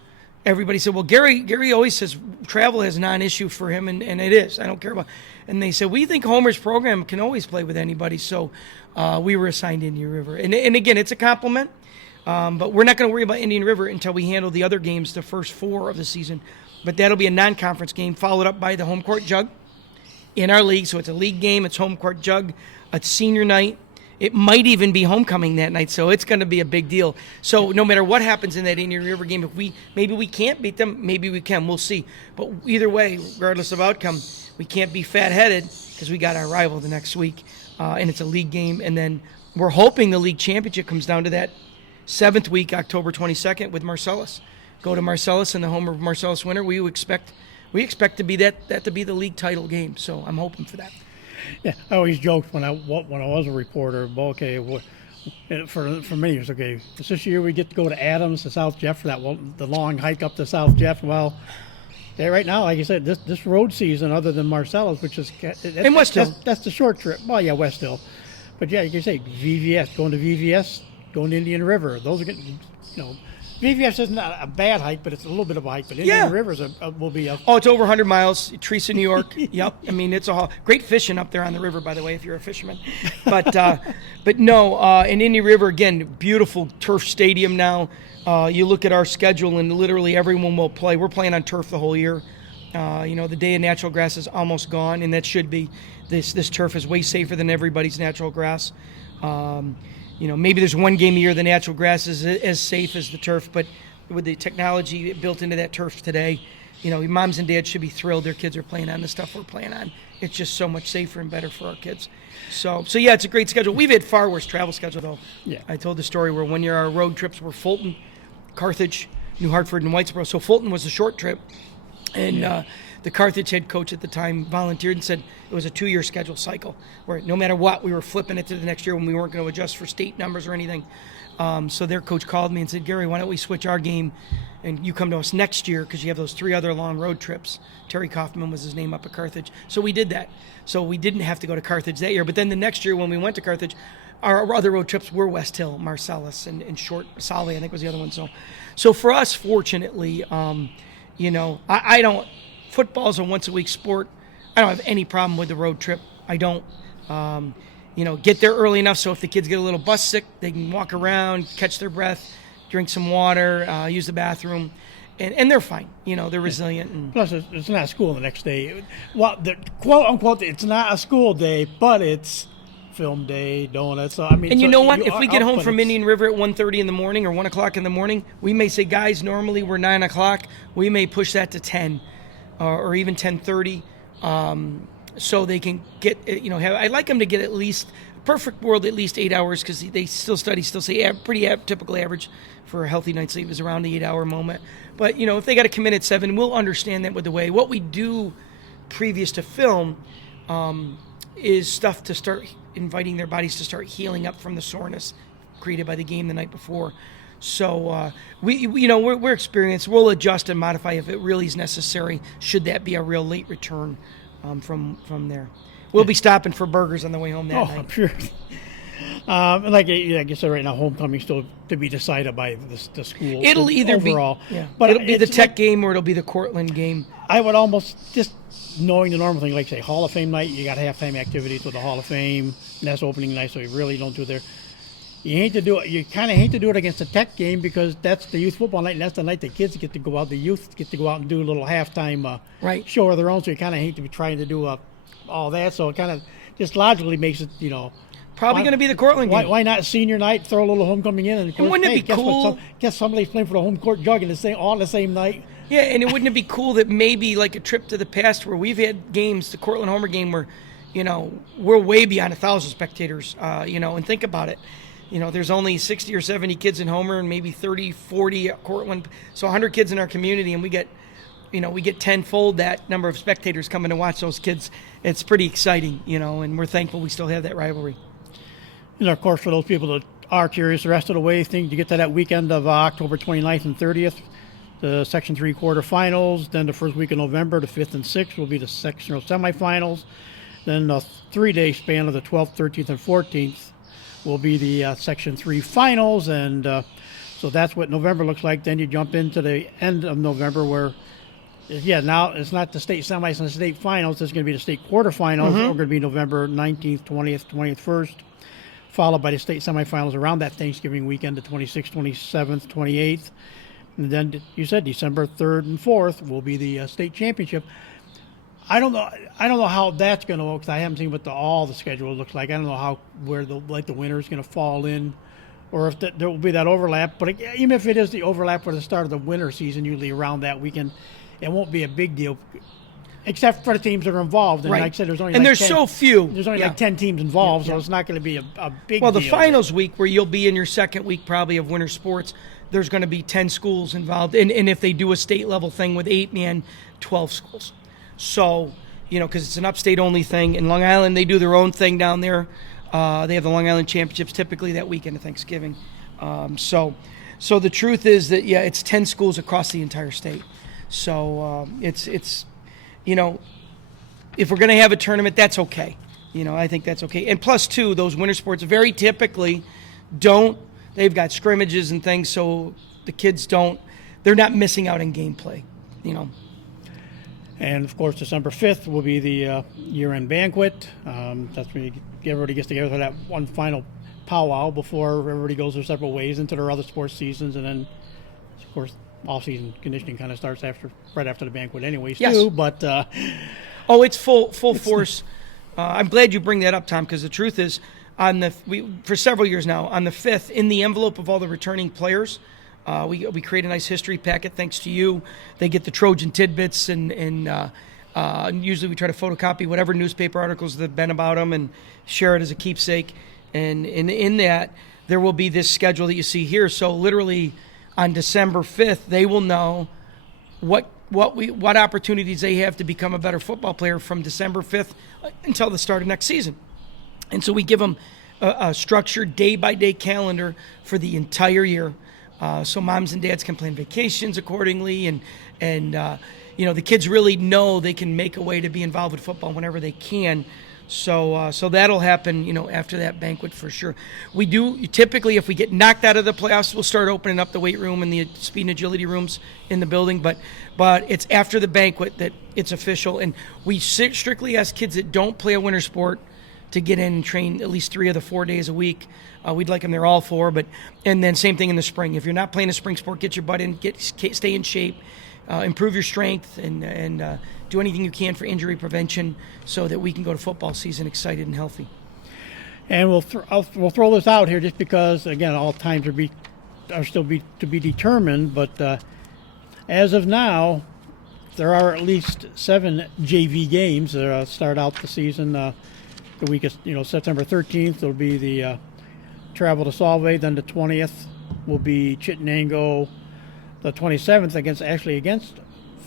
everybody said, well, Gary always says travel is non-issue for him, and it is. I don't care about. And they said, we think Homer's program can always play with anybody. So we were assigned Indian River. And again, it's a compliment. But we're not going to worry about Indian River until we handle the other games, the first 4 of the season. But that'll be a non-conference game followed up by the home court jug in our league. So it's a league game. It's home court jug. It's senior night. It might even be homecoming that night, so it's going to be a big deal. So no matter what happens in that Indian River game, if maybe we can't beat them, maybe we can. We'll see. But either way, regardless of outcome, we can't be fat-headed because we got our rival the next week, and it's a league game. And then we're hoping the league championship comes down to that 7th week, October 22nd, with Marcellus. Go to Marcellus in the home of Marcellus winner. We expect to be that to be the league title game. So I'm hoping for that. Yeah, I always joked when I was a reporter. Well, okay, for many years. Okay, this year we get to go to Adams to South Jeff for the long hike up to South Jeff. Well, right now, like you said, this road season, other than Marcellus, which is and West Hill, that's the short trip. Well, yeah, West Hill, but yeah, you can say VVS, going to VVS, going to Indian River. Those are getting, VVS isn't a bad hike, but it's a little bit of a hike. But Indian Rivers will be a... Oh, it's over 100 miles. Teresa, New York. Yep. I mean, it's great fishing up there on the river, by the way, if you're a fisherman. But no, in Indian River, again, beautiful turf stadium now. You look at our schedule, and literally everyone will play. We're playing on turf the whole year. The day of natural grass is almost gone, and that should be. This turf is way safer than everybody's natural grass. Maybe there's one game a year the natural grass is as safe as the turf, but with the technology built into that turf today, moms and dads should be thrilled their kids are playing on the stuff we're playing on. It's just so much safer and better for our kids. So yeah, it's a great schedule. We've had far worse travel schedule, though. Yeah. I told the story where one year our road trips were Fulton, Carthage, New Hartford, and Whitesboro. So Fulton was a short trip, and the Carthage head coach at the time volunteered and said it was a 2-year schedule cycle where no matter what, we were flipping it to the next year when we weren't going to adjust for state numbers or anything. So their coach called me and said, Gary, why don't we switch our game and you come to us next year because you have those 3 other long road trips. Terry Kaufman was his name up at Carthage. So we did that. So we didn't have to go to Carthage that year. But then the next year when we went to Carthage, our other road trips were West Hill, Marcellus, and Short Solvay, I think was the other one. So for us, fortunately, I don't – football's a once-a-week sport. I don't have any problem with the road trip. I don't. Get there early enough so if the kids get a little bus sick, they can walk around, catch their breath, drink some water, use the bathroom, and they're fine. They're resilient. And plus, it's not school the next day. Well, quote-unquote, it's not a school day, but it's film day, donuts. So, and you know what? If we get home from Indian River at 1:30 in the morning or 1 o'clock in the morning, we may say, guys, normally we're 9 o'clock. We may push that to 10. Or even 10:30, so they can get, I'd like them to get at least, perfect world, at least 8 hours, because they still say typical average for a healthy night's sleep is around the 8-hour moment. But, if they got to come in at 7, we'll understand that with the way. What we do previous to film is stuff to start inviting their bodies to start healing up from the soreness created by the game the night before. So we're experienced. We'll adjust and modify if it really is necessary. Should that be a real late return from there, we'll be stopping for burgers on the way home that night. I'm sure. Like I said, right now, homecoming still to be decided by the school. It'll either overall, but it'll be the Tech game or it'll be the Cortland game. I would almost just knowing the normal thing, like say Hall of Fame night. You got halftime activities with the Hall of Fame, and that's opening night, so you really don't do it there. You hate to do it. You kind of hate to do it against the Tech game because that's the youth football night, and that's the night the kids get to go out. The youth get to go out and do a little halftime show of their own. So you kind of hate to be trying to do all that. So it kind of just logically makes it, probably going to be the Cortland game. Why not senior night? Throw a little homecoming in, and wouldn't it be cool? Guess somebody's playing for the home court jug on the same night. Yeah, and wouldn't it be cool that maybe like a trip to the past where we've had games, the Cortland Homer game, where we're way beyond 1,000 spectators. And think about it. There's only 60 or 70 kids in Homer and maybe 30, 40 at Cortland. So 100 kids in our community, and we get tenfold that number of spectators coming to watch those kids. It's pretty exciting, and we're thankful we still have that rivalry. And, of course, for those people that are curious, the rest of the way, you get to that weekend of October 29th and 30th, the Section 3 quarterfinals. Then the first week of November, the 5th and 6th, will be the sectional semifinals. Then the 3-day span of the 12th, 13th, and 14th will be the Section 3 finals, and so that's what November looks like. Then you jump into the end of November where, now it's not the state semis and the state finals. It's going to be the state quarterfinals. We're going to be November 19th, 20th, 21st. followed by the state semifinals around that Thanksgiving weekend, the 26th, 27th, 28th. And then you said December 3rd and 4th will be the state championship. I don't know how that's going to look, because I haven't seen what all the schedule looks like. I don't know where the winter is going to fall in, or if there will be that overlap. But even if it is the overlap for the start of the winter season, usually around that weekend, it won't be a big deal, except for the teams that are involved. And right. like I said, there's only there's 10, so few. There's only like 10 teams involved, so it's not going to be a big deal. Well, the finals week, where you'll be in your second week probably of winter sports, there's going to be 10 schools involved. And if they do a state-level thing with 8-man, 12 schools. So, because it's an upstate-only thing. In Long Island, they do their own thing down there. They have the Long Island Championships typically that weekend of Thanksgiving. So the truth is that, it's 10 schools across the entire state. So it's if we're going to have a tournament, that's okay. I think that's okay. And plus, too, those winter sports very typically they've got scrimmages and things, so the kids they're not missing out on gameplay, And, of course, December 5th will be the year-end banquet. That's when everybody gets together for that one final powwow before everybody goes their separate ways into their other sports seasons. And then, of course, off-season conditioning kind of starts right after the banquet anyways, too. But it's full force. I'm glad you bring that up, Tom, because the truth is, for several years now, on the 5th, in the envelope of all the returning players, we create a nice history packet thanks to you. They get the Trojan tidbits, and usually we try to photocopy whatever newspaper articles that have been about them and share it as a keepsake. And in that, there will be this schedule that you see here. So literally on December 5th, they will know what opportunities they have to become a better football player from December 5th until the start of next season. And so we give them a structured day-by-day calendar for the entire year. So moms and dads can plan vacations accordingly, and the kids really know they can make a way to be involved with football whenever they can. So that'll happen, after that banquet for sure. We do typically, if we get knocked out of the playoffs, we'll start opening up the weight room and the speed and agility rooms in the building. But it's after the banquet that it's official, and we strictly ask kids that don't play a winter sport to get in and train at least 3 of the 4 days a week. We'd like them there all 4, and then same thing in the spring. If you're not playing a spring sport, get your butt in, stay in shape, improve your strength, and do anything you can for injury prevention so that we can go to football season excited and healthy. And we'll throw this out here just because, again, all times are still to be determined. But as of now, there are at least 7 JV games that start out the season. The week of September 13th will be the travel to Solvay. Then the 20th will be Chittenango. The 27th against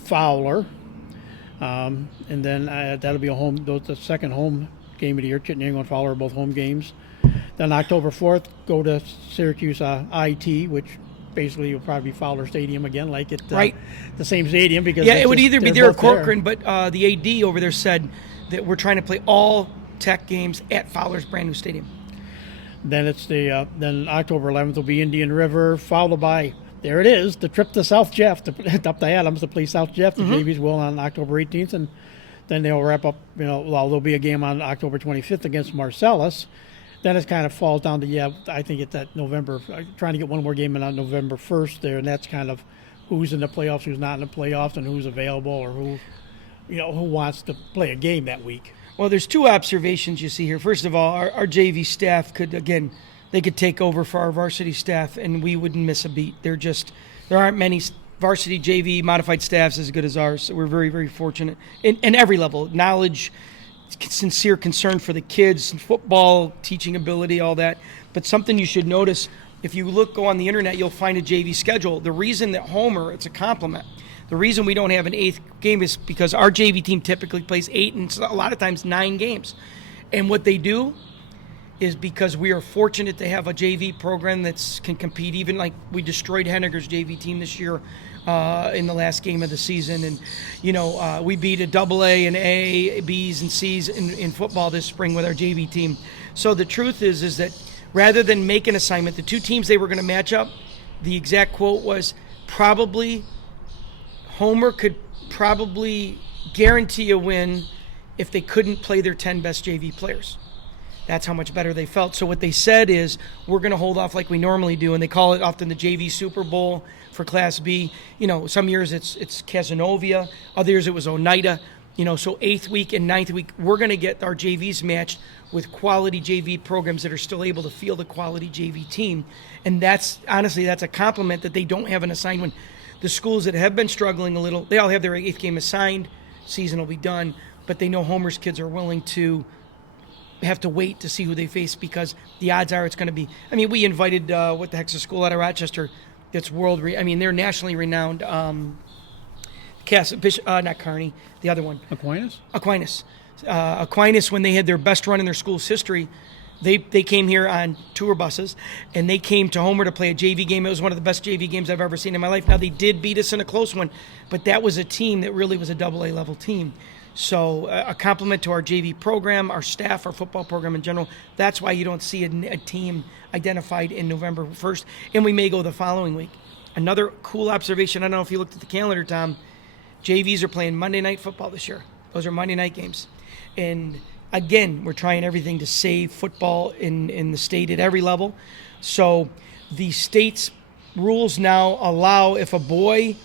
Fowler. And then that'll be the second home game of the year. Chittenango and Fowler are both home games. Then October 4th, go to Syracuse IT, which basically will probably be Fowler Stadium again, like it right. The same stadium. Because it would either be there or Corcoran, there. But the AD over there said that we're trying to play all Tech games at Fowler's brand new stadium. Then it's then October 11th will be Indian River, followed by, there it is, the trip to South Jeff, up to Adams to play South Jeff. The JVs will on October 18th, and then they'll wrap up, there'll be a game on October 25th against Marcellus. Then it kind of falls down to, I think it's that November, trying to get one more game in on November 1st there, and that's kind of who's in the playoffs, who's not in the playoffs, and who's available, or who wants to play a game that week. Well, there's 2 observations you see here. First of all, our JV staff could take over for our varsity staff, and we wouldn't miss a beat. There aren't many varsity JV modified staffs as good as ours, so we're very, very fortunate in every level. Knowledge, sincere concern for the kids, football, teaching ability, all that. But something you should notice, if you go on the internet, you'll find a JV schedule. The reason that Homer, it's a compliment. The reason we don't have an 8th game is because our JV team typically plays 8 and a lot of times 9 games. And what they do is because we are fortunate to have a JV program that can compete. Even like we destroyed Henniger's JV team this year in the last game of the season. And, we beat a AA and A, Bs and Cs in football this spring with our JV team. So the truth is that rather than make an assignment, the 2 teams they were going to match up, the exact quote was Homer could probably guarantee a win if they couldn't play their 10 best JV players. That's how much better they felt. So what they said is, we're going to hold off like we normally do, and they call it often the JV Super Bowl for Class B. Some years it's Casanova, other years it was Oneida. So 8th week and 9th week, we're going to get our JVs matched with quality JV programs that are still able to field a quality JV team. And that's a compliment that they don't have an assigned one. The schools that have been struggling a little, they all have their 8th game assigned, season will be done, but they know Homer's kids are willing to have to wait to see who they face, because the odds are it's going to be, we invited, what the heck's a school out of Rochester that's they're nationally renowned, not Kearney, the other one. Aquinas. Aquinas, when they had their best run in their school's history, they came here on tour buses, and they came to Homer to play a JV game. It was one of the best JV games I've ever seen in my life. Now, they did beat us in a close one, but that was a team that really was a AA level team. So a compliment to our JV program, our staff, our football program in general. That's why you don't see a team identified in November 1st, and we may go the following week. Another cool observation, I don't know if you looked at the calendar, Tom, JVs are playing Monday Night Football this year. Those are Monday night games. And again, we're trying everything to save football in the state at every level. So the state's rules now allow, if a boy,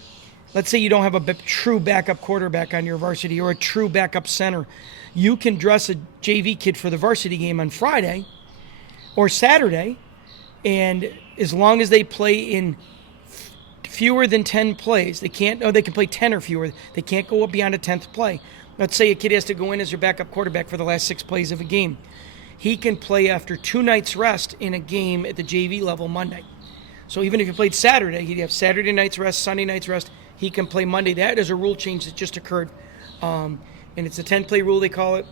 let's say you don't have a true backup quarterback on your varsity or a true backup center, you can dress a JV kid for the varsity game on Friday or Saturday, and as long as they play in fewer than 10 plays, they can play 10 or fewer. They can't go beyond a 10th play. Let's say a kid has to go in as your backup quarterback for the last 6 plays of a game. He can play after 2 nights rest in a game at the JV level Monday. So even if he played Saturday, he'd have Saturday night's rest, Sunday night's rest. He can play Monday. That is a rule change that just occurred. And it's a 10-play rule, they call it.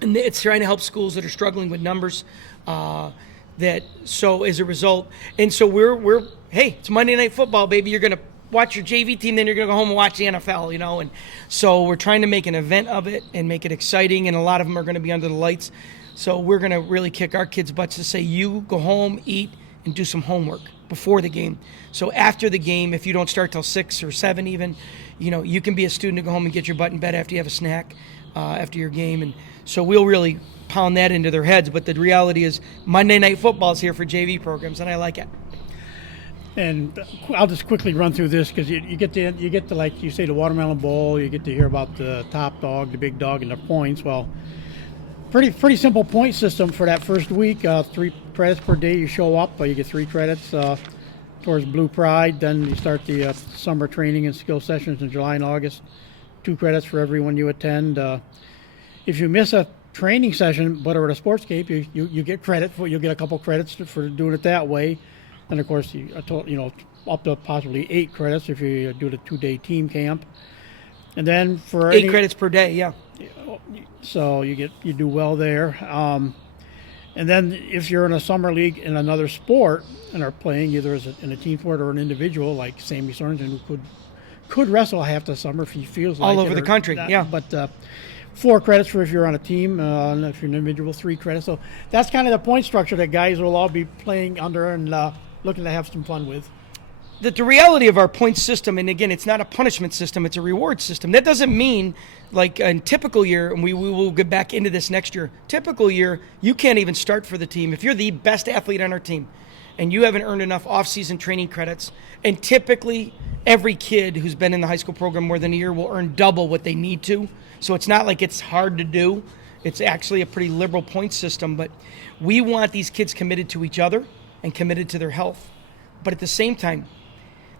And it's trying to help schools that are struggling with numbers. So as a result, and so we're hey, it's Monday Night Football, baby. You're going to watch your JV team, then you're going to go home and watch the NFL, and so we're trying to make an event of it and make it exciting, and a lot of them are going to be under the lights. So we're going to really kick our kids' butts to say, you go home, eat, and do some homework before the game. So after the game, if you don't start till 6 or 7 even, you can be a student to go home and get your butt in bed after you have a snack after your game. And so we'll really pound that into their heads. But the reality is Monday Night Football is here for JV programs, and I like it. And I'll just quickly run through this, because you get to, like you say, the Watermelon Bowl. You get to hear about the top dog, the big dog, and the points. Well, pretty simple point system for that first week. 3 credits per day you show up. You get 3 credits towards Blue Pride. Then you start the summer training and skill sessions in July and August. 2 credits for every one you attend. If you miss a training session but are at a sports game, you get credit for. You'll get a couple credits for doing it that way. And of course, up to possibly 8 credits if you do the 2-day team camp. And then for 8 credits per day, yeah. So you do well there. And then if you're in a summer league in another sport and are playing either in a team sport or an individual, like Sammy Sorensen, who could wrestle half the summer if he feels like it. All over the country, yeah. But 4 credits for if you're on a team, and if you're an individual, 3 credits. So that's kind of the point structure that guys will all be playing under and looking to have some fun with. The reality of our point system, and again, it's not a punishment system, it's a reward system. That doesn't mean, like in typical year, and we will get back into this next year, typical year, you can't even start for the team. If you're the best athlete on our team and you haven't earned enough off-season training credits, and typically every kid who's been in the high school program more than a year will earn double what they need to. So it's not like it's hard to do. It's actually a pretty liberal point system, but we want these kids committed to each other and committed to their health. But at the same time,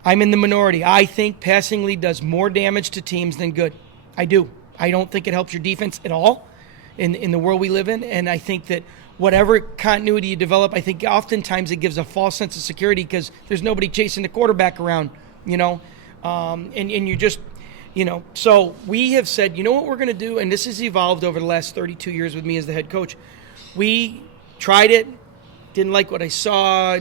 I'm in the minority. I think passing lead does more damage to teams than good. I do. I don't think it helps your defense at all in the world we live in. And I think that whatever continuity you develop, I think oftentimes it gives a false sense of security because there's nobody chasing the quarterback around, and you just, So we have said, what we're going to do, and this has evolved over the last 32 years with me as the head coach. We tried it, didn't like what I saw,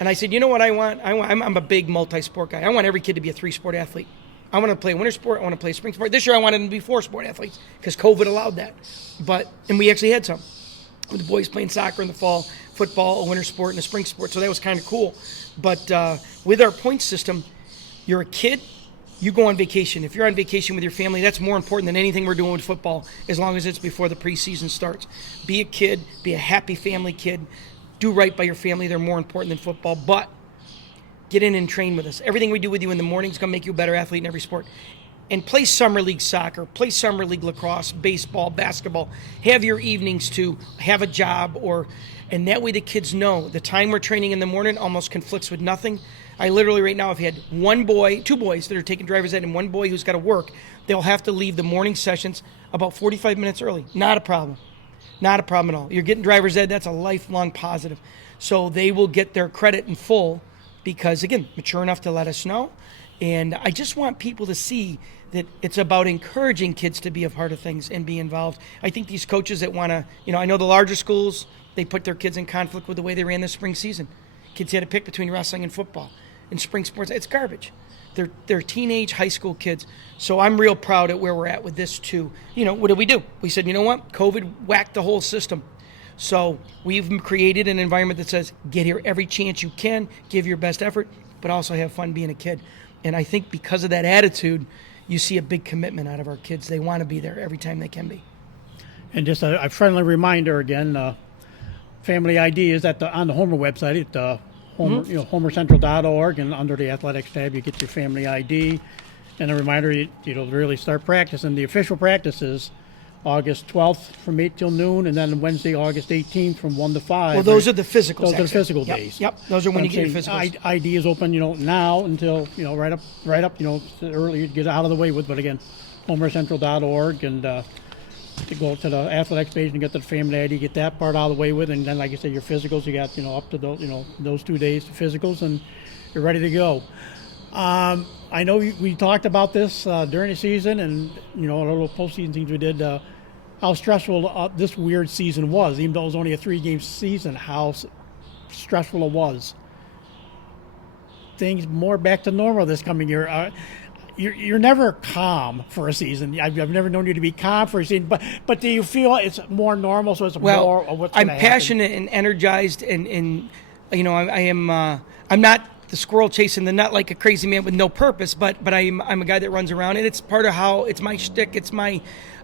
and I said, you know what I want? I'm a big multi-sport guy. I want every kid to be a 3-sport athlete. I want to play winter sport. I want to play spring sport. This year I wanted them to be 4-sport athletes because COVID allowed that. And we actually had some. With the boys playing soccer in the fall, football, a winter sport, and a spring sport. So that was kind of cool. But with our point system, you're a kid You go on vacation. If you're on vacation with your family, that's more important than anything we're doing with football, as long as it's before the preseason starts. Be a kid, be a happy family kid, do right by your family. They're more important than football, but get in and train with us. Everything we do with you in the morning is going to make you a better athlete in every sport. And play summer league soccer, play summer league lacrosse, baseball, basketball. Have your evenings to have a job, and that way the kids know the time we're training in the morning almost conflicts with nothing. I literally right now have had two boys that are taking driver's ed, and one boy who's got to work. They'll have to leave the morning sessions about 45 minutes early. Not a problem. Not a problem at all. You're getting driver's ed, that's a lifelong positive. So they will get their credit in full because, again, mature enough to let us know. And I just want people to see that it's about encouraging kids to be a part of things and be involved. I think these coaches that want to, I know the larger schools, they put their kids in conflict with the way they ran this spring season. Kids had to pick between wrestling and football. In spring sports, it's garbage. They're teenage high school kids. So I'm real proud at where we're at with this too. What did we do? We said, you know what? COVID whacked the whole system. So we've created an environment that says, get here every chance you can, give your best effort, but also have fun being a kid. And I think because of that attitude, you see a big commitment out of our kids. They want to be there every time they can be. And just a friendly reminder again, Family ID is on the Homer website at homercentral.org, and under the athletics tab you get your Family ID. And a reminder, to really start practicing. The official practices August 12th from 8 till noon, and then Wednesday, August 18th from 1 to 5. Well, those are the physicals. Those are the physical Yep, days. Yep, those are when you get your physicals. ID is open, now until, right up, early to get out of the way with. But again, homercentral.org, and to go to the athletics page and get the Family ID, get that part out of the way with, and then, like I said, your physicals, you got, up to those, those 2 days to physicals, and you're ready to go. I know we talked about this during the season, and, a little postseason things we did, how stressful this weird season was. Even though it was only a 3-game season, how stressful it was. Things more back to normal this coming year. You're never calm for a season. I've never known you to be calm for a season, but do you feel it's more normal? So it's more of what's going to happen? I'm passionate and energized, and I am. I'm not the squirrel chasing the nut like a crazy man with no purpose, but I'm a guy that runs around, and it's part of how it's my shtick.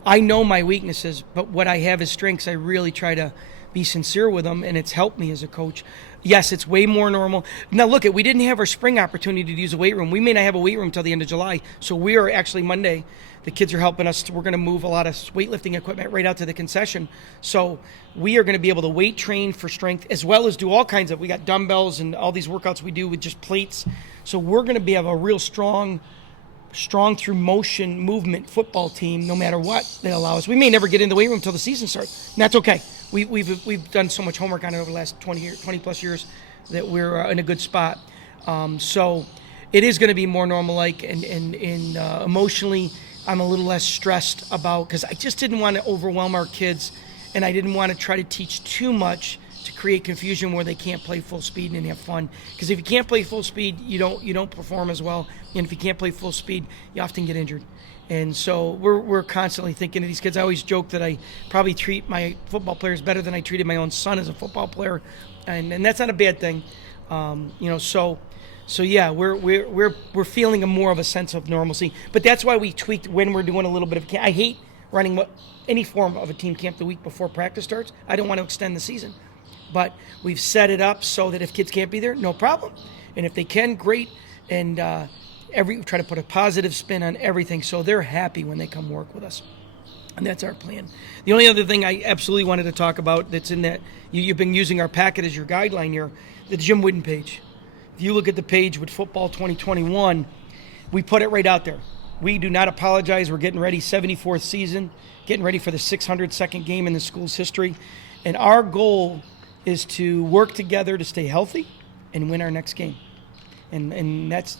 I know my weaknesses, but what I have is strengths. I really try to be sincere with them, and it's helped me as a coach. Yes, it's way more normal. Now, look, we didn't have our spring opportunity to use a weight room. We may not have a weight room until the end of July, so we are actually Monday. The kids are helping us. We're going to move a lot of weightlifting equipment right out to the concession. So we are going to be able to weight train for strength as well as do all kinds of, we got dumbbells and all these workouts we do with just plates. So we're going to have a real strong through motion movement football team no matter what they allow us. We may never get in the weight room until the season starts, and that's okay. We've done so much homework on it over the last 20 plus years that we're in a good spot. So it is going to be more normal like, and emotionally I'm a little less stressed about, because I just didn't want to overwhelm our kids, and I didn't want to try to teach too much to create confusion where they can't play full speed and have fun. Because if you can't play full speed, you don't perform as well. And if you can't play full speed, you often get injured. And so we're constantly thinking of these kids. I always joke that I probably treat my football players better than I treated my own son as a football player, and that's not a bad thing. So yeah, we're feeling more of a sense of normalcy. But that's why we tweaked when we're doing a little bit of camp. I hate running any form of a team camp the week before practice starts. I don't want to extend the season. But we've set it up so that if kids can't be there, no problem. And if they can, great. And try to put a positive spin on everything so they're happy when they come work with us. And that's our plan. The only other thing I absolutely wanted to talk about that's in that, you've been using our packet as your guideline here, the Jim Wooden page. If you look at the page with Football 2021, we put it right out there. We do not apologize. We're getting ready, 74th season, getting ready for the 602nd game in the school's history. And our goal is to work together to stay healthy and win our next game. And that's,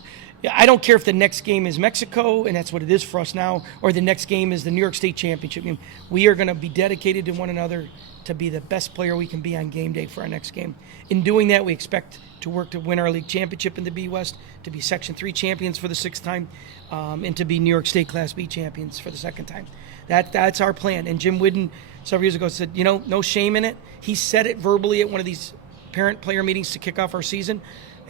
I don't care if the next game is Mexico, and that's what it is for us now, or the next game is the New York State Championship game. We are going to be dedicated to one another to be the best player we can be on game day for our next game. In doing that, we expect to work to win our league championship in the B West, to be Section 3 champions for the 6th time, and to be New York State Class B champions for the 2nd time. That's our plan. And Jim Wooden several years ago said, no shame in it. He said it verbally at one of these parent-player meetings to kick off our season,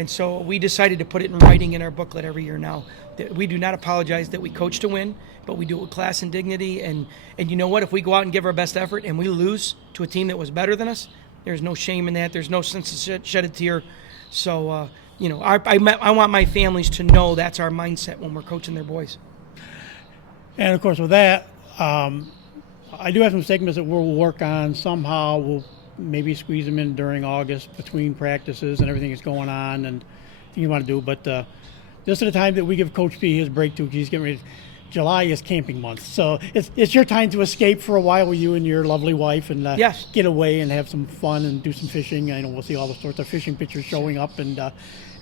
And so we decided to put it in writing in our booklet every year now. That we do not apologize that we coach to win, but we do it with class and dignity. And you know what? If we go out and give our best effort and we lose to a team that was better than us, there's no shame in that. There's no sense to shed a tear. So, I want my families to know that's our mindset when we're coaching their boys. And, of course, with that, I do have some segments that we'll work on. Somehow we'll maybe squeeze them in during August between practices and everything that's going on and things you want to do. But this is the time that we give Coach P his break, too. He's getting ready. July is camping month. So it's your time to escape for a while with you and your lovely wife and yes. Get away and have some fun and do some fishing. I know we'll see all the sorts of fishing pictures showing up and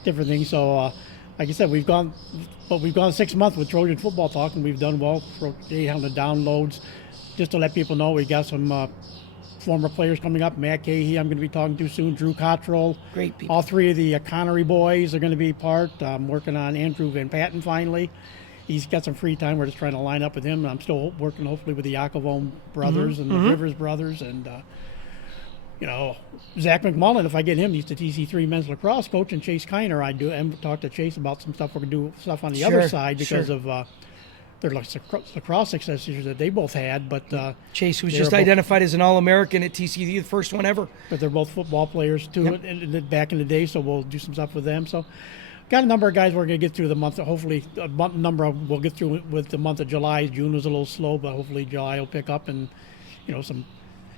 different things. So, like I said, we've gone 6 months with Trojan Football Talk, and we've done well for 800 downloads. Just to let people know, we got some former players coming up. Matt Cahey, I'm going to be talking to soon. Drew Cottrell. Great people. All three of the Connery boys are going to be part. I'm working on Andrew Van Patten finally. He's got some free time. We're just trying to line up with him. I'm still working, hopefully, with the Yakovone brothers and the Rivers brothers. And, Zach McMullen, if I get him, he's the TC3 men's lacrosse coach, and Chase Kiner, I do. And talk to Chase about some stuff we're going to do stuff on the other side because of their lacrosse successes that they both had. But Chase, who's just identified as an All-American at TCU, the first one ever. But they're both football players, too, back in the day, so we'll do some stuff with them. So got a number of guys we're going to get through the month. Hopefully, we'll get through with the month of July. June was a little slow, but hopefully July will pick up and, some.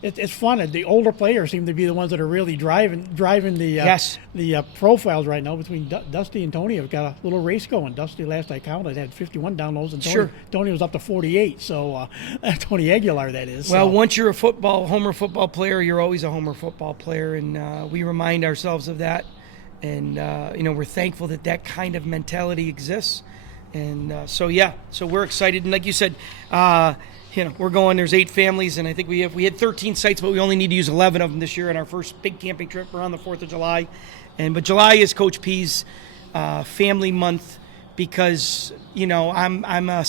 It's fun. The older players seem to be the ones that are really driving the profiles right now. Between Dusty and Tony, have got a little race going. Dusty, last I counted, had 51 downloads, and Tony was up to 48. So Tony Aguilar, that is. Well, once you're a homer football player, you're always a homer football player, and we remind ourselves of that. And we're thankful that kind of mentality exists. And so we're excited. And like you said, we're going. There's 8 families, and I think we had 13 sites, but we only need to use 11 of them this year in our first big camping trip around the 4th of July. But July is Coach P's family month because I'm a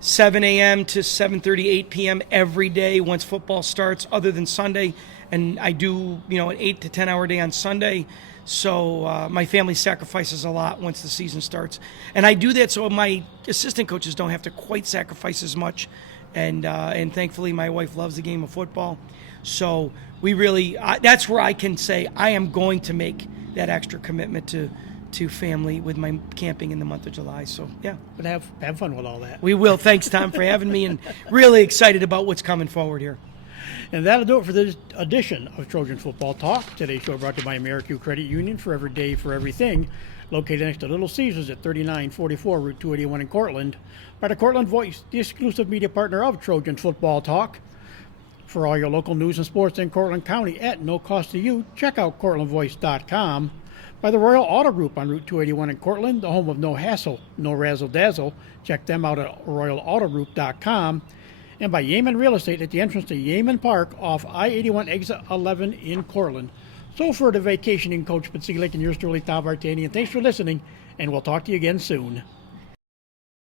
7 a.m. to 7:30, 8 p.m. every day once football starts, other than Sunday, and I do an 8 to 10 hour day on Sunday. So my family sacrifices a lot once the season starts. And I do that so my assistant coaches don't have to quite sacrifice as much. And thankfully my wife loves the game of football. So we really, that's where I can say I am going to make that extra commitment to family with my camping in the month of July. So, yeah. But have fun with all that. We will. Thanks, Tom, for having me, and really excited about what's coming forward here. And that'll do it for this edition of Trojan Football Talk. Today's show brought to you by AmeriQ Credit Union, for every day, for everything. Located next to Little Caesars at 3944 Route 281 in Cortland. By the Cortland Voice, the exclusive media partner of Trojan Football Talk. For all your local news and sports in Cortland County at no cost to you, check out CortlandVoice.com. By the Royal Auto Group on Route 281 in Cortland, the home of no hassle, no razzle-dazzle. Check them out at RoyalAutoGroup.com. And by Yeaman Real Estate at the entrance to Yeaman Park off I-81 Exit 11 in Cortland. So for the vacationing coach Podsiedlik and yours truly, Tom Vartanian, thanks for listening, and we'll talk to you again soon.